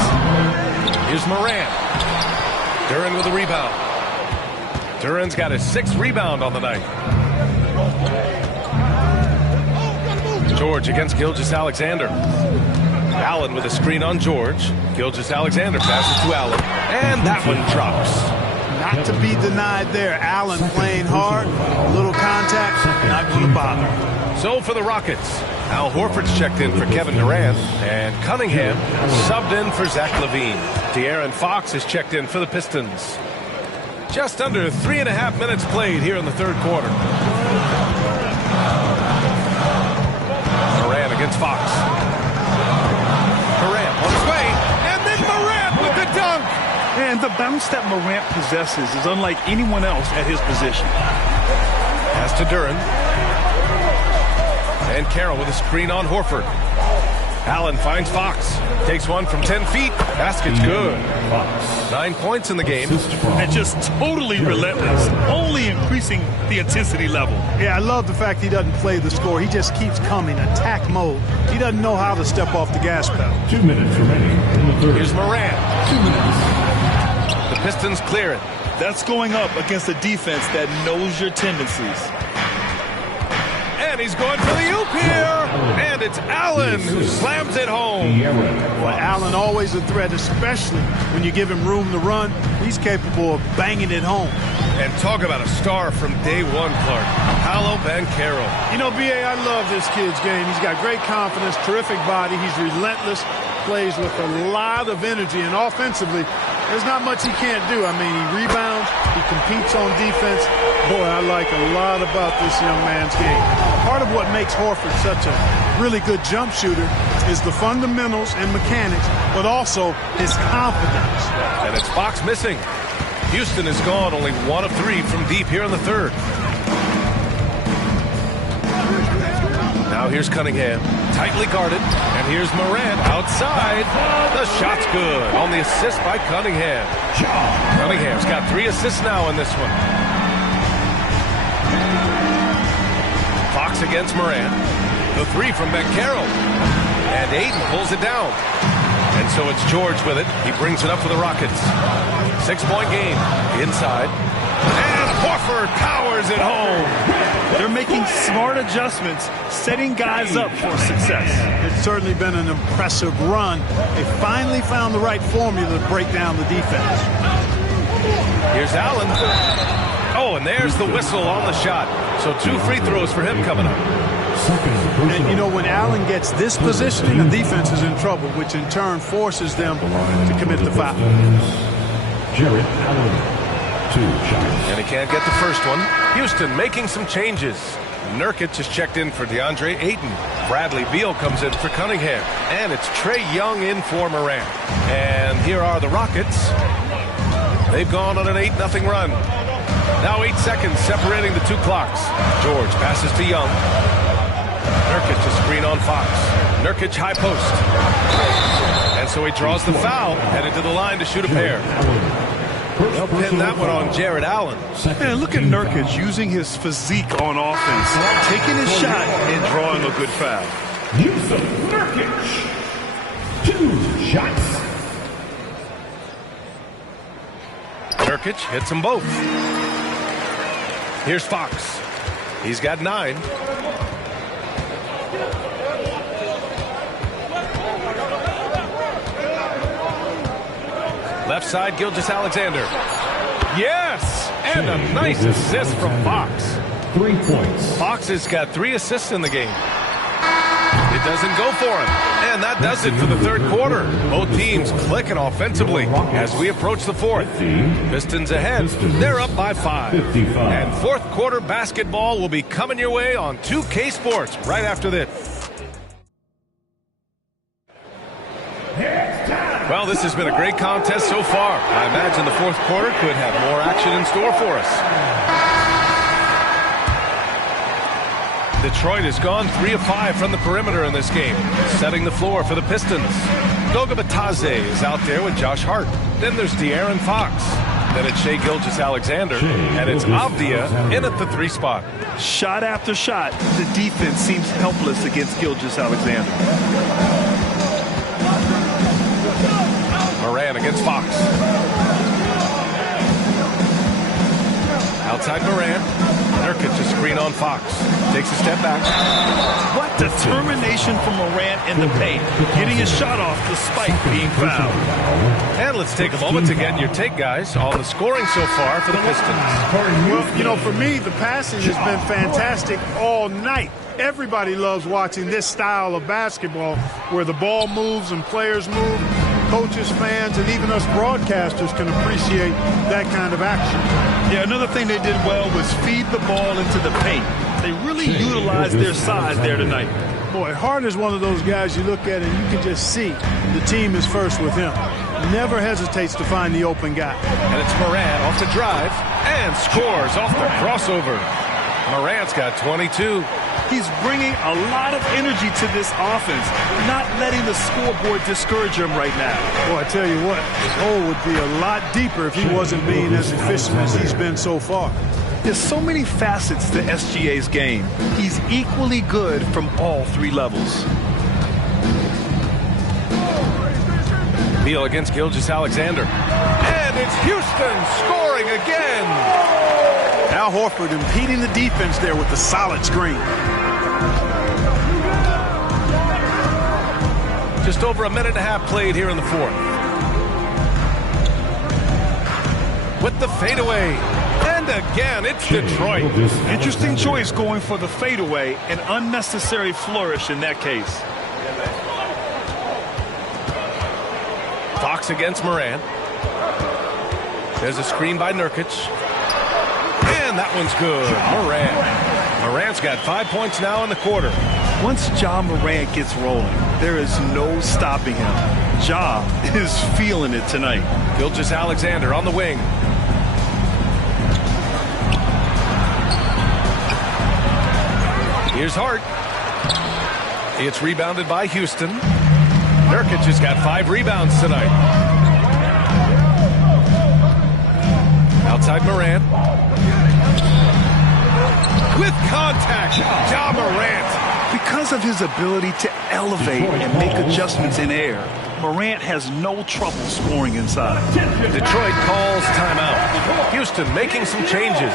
Here's Morant. Duran with a rebound. Duran's got his 6th rebound on the night. George against Gilgeous-Alexander. Allen with a screen on George. Gilgeous-Alexander passes to Allen. And that one drops. Not to be denied there. Allen playing hard. Little contact. Not going to bother. So for the Rockets, Al Horford's checked in for Kevin Durant. And Cunningham subbed in for Zach LaVine. De'Aaron Fox is checked in for the Pistons. Just under 3.5 minutes played here in the third quarter. Morant against Fox. Morant on his way, and then Morant with the dunk. And the bounce that Morant possesses is unlike anyone else at his position. Pass to Duran. And Carroll with a screen on Horford. Allen finds Fox. Takes one from 10 feet. Basket's good. 9 points in the game. And just totally relentless, only increasing the intensity level. Yeah, I love the fact he doesn't play the score. He just keeps coming, attack mode. He doesn't know how to step off the gas pedal. 2 minutes remaining in the third. Here's Morant. 2 minutes. The Pistons clear it. That's going up against a defense that knows your tendencies. And he's going for the oop here. And it's Allen who slams it home. Well, Allen always a threat, especially when you give him room to run. He's capable of banging it home. And talk about a star from day one, Clark. Paolo Banchero. You know, B.A., I love this kid's game. He's got great confidence, terrific body. He's relentless, plays with a lot of energy, and offensively, there's not much he can't do. I mean, he rebounds, he competes on defense. Boy, I like a lot about this young man's game. Part of what makes Horford such a really good jump shooter is the fundamentals and mechanics, but also his confidence. And it's Fox missing. Houston is gone, only 1 of 3 from deep here in the third. Now here's Cunningham, tightly guarded, and here's Morant outside. The shot's good on the assist by Cunningham. Cunningham's got 3 assists now in this one. Fox against Morant. The 3 from Banchero. And Ayton pulls it down. And so it's George with it. He brings it up for the Rockets. 6-point game. Inside. And Horford powers it home. They're making smart adjustments, setting guys up for success. It's certainly been an impressive run. They finally found the right formula to break down the defense. Here's Allen. Oh, and there's the whistle on the shot. So 2 free throws for him coming up. And, you know, when Allen gets this positioning, the defense is in trouble, which in turn forces them to commit the foul. Jarrett Allen. 2 shots. And he can't get the first one. Houston making some changes. Nurkic is checked in for DeAndre Ayton. Bradley Beal comes in for Cunningham. And it's Trae Young in for Morant. And here are the Rockets. They've gone on an 8-0 run. Now 8 seconds separating the 2 clocks. George passes to Young. Nurkic a screen on Fox. Nurkic high post. And so he draws the foul, headed to the line to shoot a pair. They'll pin that one on Jarrett Allen. Man, look at Nurkic using his physique on offense, taking his shot and drawing a good foul. Yusuf Nurkic. 2 shots. Nurkic hits them both. Here's Fox. He's got 9. Left side, Gilgeous-Alexander. Yes! And a nice assist from Fox. 3 points. Fox has got 3 assists in the game. It doesn't go for him. And that does it for the third quarter. Both teams clicking offensively as we approach the fourth. Pistons ahead. They're up by 5. And fourth quarter basketball will be coming your way on 2K Sports right after this. Well, this has been a great contest so far. I imagine the fourth quarter could have more action in store for us. Detroit has gone 3 of 5 from the perimeter in this game, setting the floor for the Pistons. Goga Bitadze is out there with Josh Hart. Then there's De'Aaron Fox. Then it's Shai Gilgeous-Alexander, and it's Avdia in at the 3 spot. Shot after shot, the defense seems helpless against Gilgeous-Alexander. Moran against Fox. Outside Moran. Nurkic, a screen on Fox. Takes a step back. What determination from Morant in the paint, getting his shot off despite being fouled. And let's take a moment to get your take, guys, on the scoring so far for the Pistons. Well, you know, for me, the passing has been fantastic all night. Everybody loves watching this style of basketball where the ball moves and players move. Coaches, fans, and even us broadcasters can appreciate that kind of action. Yeah, another thing they did well was feed the ball into the paint. They really utilized their size there tonight. Boy, Harden's one of those guys you look at and you can just see the team is first with him. Never hesitates to find the open guy. And it's Moran off the drive and scores off the crossover. Morant's got 22. He's bringing a lot of energy to this offense, not letting the scoreboard discourage him right now. Well, I tell you what, his hole would be a lot deeper if he wasn't being as efficient as he's been so far. There's so many facets to SGA's game. He's equally good from all 3 levels. Beal against Gilgeous-Alexander. And it's Houston scoring again. Al Horford impeding the defense there with the solid screen. Just over a minute and a half played here in the 4th. With the fadeaway. And again, it's Detroit. Interesting choice going for the fadeaway. An unnecessary flourish in that case. Fox against Moran. There's a screen by Nurkic. And that one's good. Morant's got 5 points now in the quarter. Once Ja Morant gets rolling, there is no stopping him. Ja is feeling it tonight. Gilgeous-Alexander on the wing. Here's Hart. It's rebounded by Houston. Nurkic has got 5 rebounds tonight. Outside Morant. With contact, Ja Morant. Because of his ability to elevate and make adjustments in air, Morant has no trouble scoring inside. Detroit calls timeout. Houston making some changes.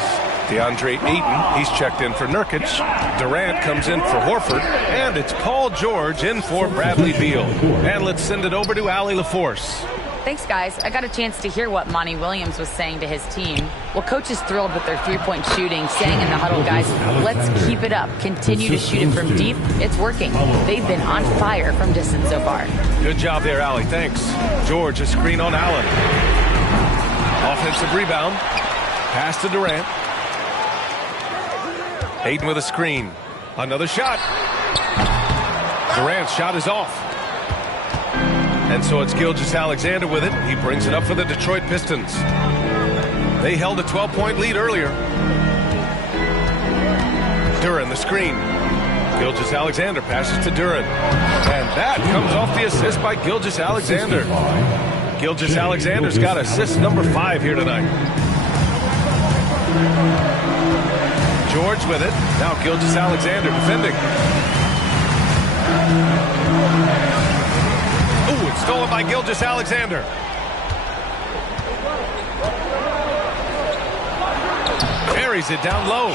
DeAndre Ayton, he's checked in for Nurkic. Durant comes in for Horford. And it's Paul George in for Bradley Beal. And let's send it over to Allie LaForce. Thanks, guys. I got a chance to hear what Monty Williams was saying to his team. Well, coach is thrilled with their three-point shooting, saying in the huddle, guys, let's keep it up. Continue to shoot it from deep. It's working. They've been on fire from distance so far. Good job there, Allie. Thanks. George, a screen on Allen. Offensive rebound. Pass to Durant. Ayton with a screen. Another shot. Durant's shot is off. And so it's Gilgeous-Alexander with it. He brings it up for the Detroit Pistons. They held a 12-point lead earlier. Duren, the screen. Gilgeous-Alexander passes to Duren. And that comes off the assist by Gilgeous-Alexander. Gilgeous-Alexander's got assist number 5 here tonight. George with it. Now Gilgeous-Alexander defending. Ooh, it's stolen by Gilgeous-Alexander. Carries it down low.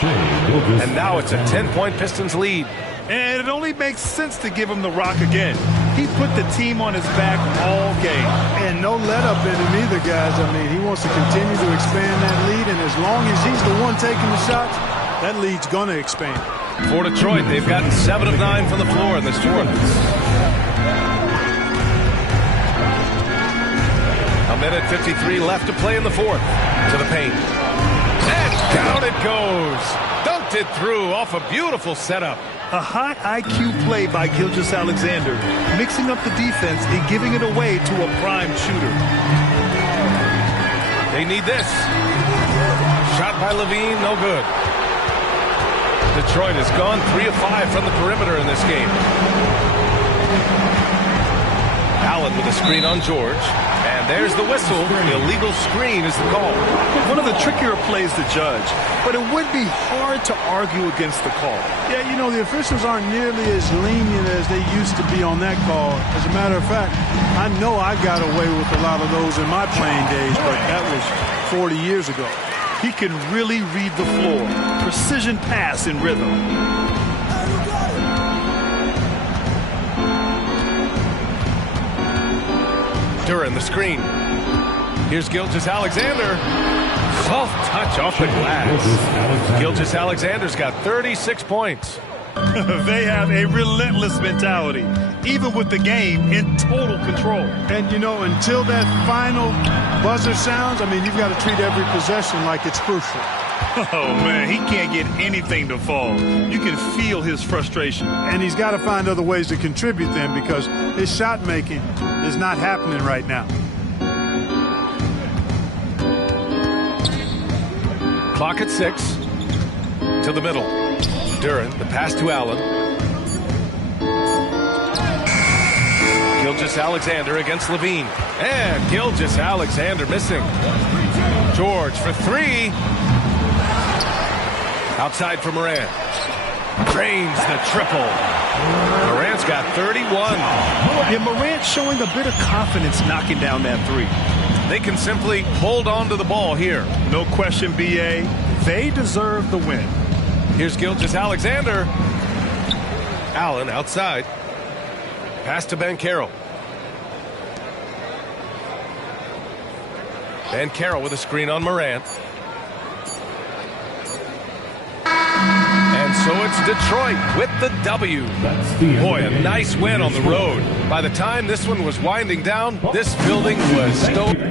And now it's a 10-point Pistons lead. And it only makes sense to give him the rock again. He put the team on his back all game. And no let-up in him either, guys. I mean, he wants to continue to expand that lead, and as long as he's the one taking the shots, that lead's going to expand. For Detroit, they've gotten 7 of 9 from the floor in this 4th. A minute 53 left to play in the 4th. To the paint. And down it goes. Dunked it through off a beautiful setup. A high IQ play by Gilgeous-Alexander, mixing up the defense and giving it away to a prime shooter. They need this. Shot by Levine, no good. Detroit has gone 3 of 5 from the perimeter in this game. Allen with a screen on George. And there's the whistle. The illegal screen is the call. One of the trickier plays to judge, but it would be hard to argue against the call. Yeah, you know, the officials aren't nearly as lenient as they used to be on that call. As a matter of fact, I know I got away with a lot of those in my playing days, but that was 40 years ago. He can really read the floor. Precision pass in rhythm. Duran, the screen. Here's Gilgeous-Alexander. Soft touch off the glass. Gilgeous-Alexander's got 36 points. They have a relentless mentality, even with the game in total control. And, you know, until that final buzzer sounds, I mean, you've got to treat every possession like it's crucial. Oh, man, he can't get anything to fall. You can feel his frustration. And he's got to find other ways to contribute then, because his shot making is not happening right now. Clock at 6. To the middle. Duran, the pass to Allen. Gilgeous-Alexander against Levine. And Gilgeous-Alexander missing. George for 3. Outside for Moran. Drains the triple. Morant's got 31. Yeah, Morant showing a bit of confidence knocking down that 3. They can simply hold on to the ball here. No question, B.A. They deserve the win. Here's Gilgeous-Alexander. Allen outside. Pass to Banchero. Banchero with a screen on Morant. And so it's Detroit with the W. Boy, a nice win on the road. By the time this one was winding down, this building was stoked.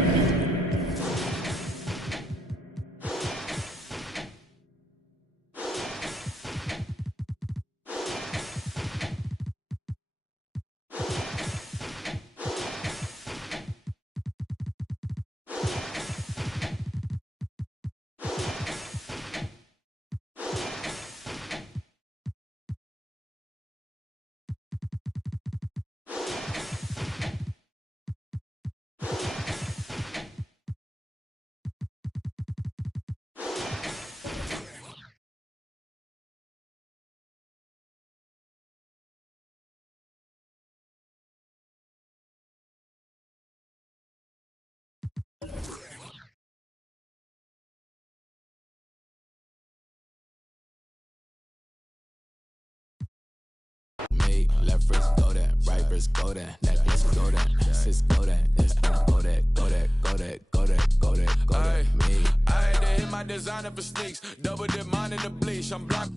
Left wrist go that, right wrist go that, necklace go that, sis go that, this go that, go that, go that, go that, go that, go that, me. I had to hit my designer for sneaks, double dip mine in the bleach. I'm blocked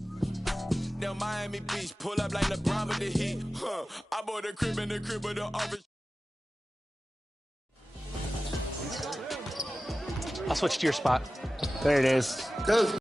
down Miami Beach, pull up like LeBron with the Heat. I bought a crib in the crib with the office. I'll switch to your spot. There it is. Go.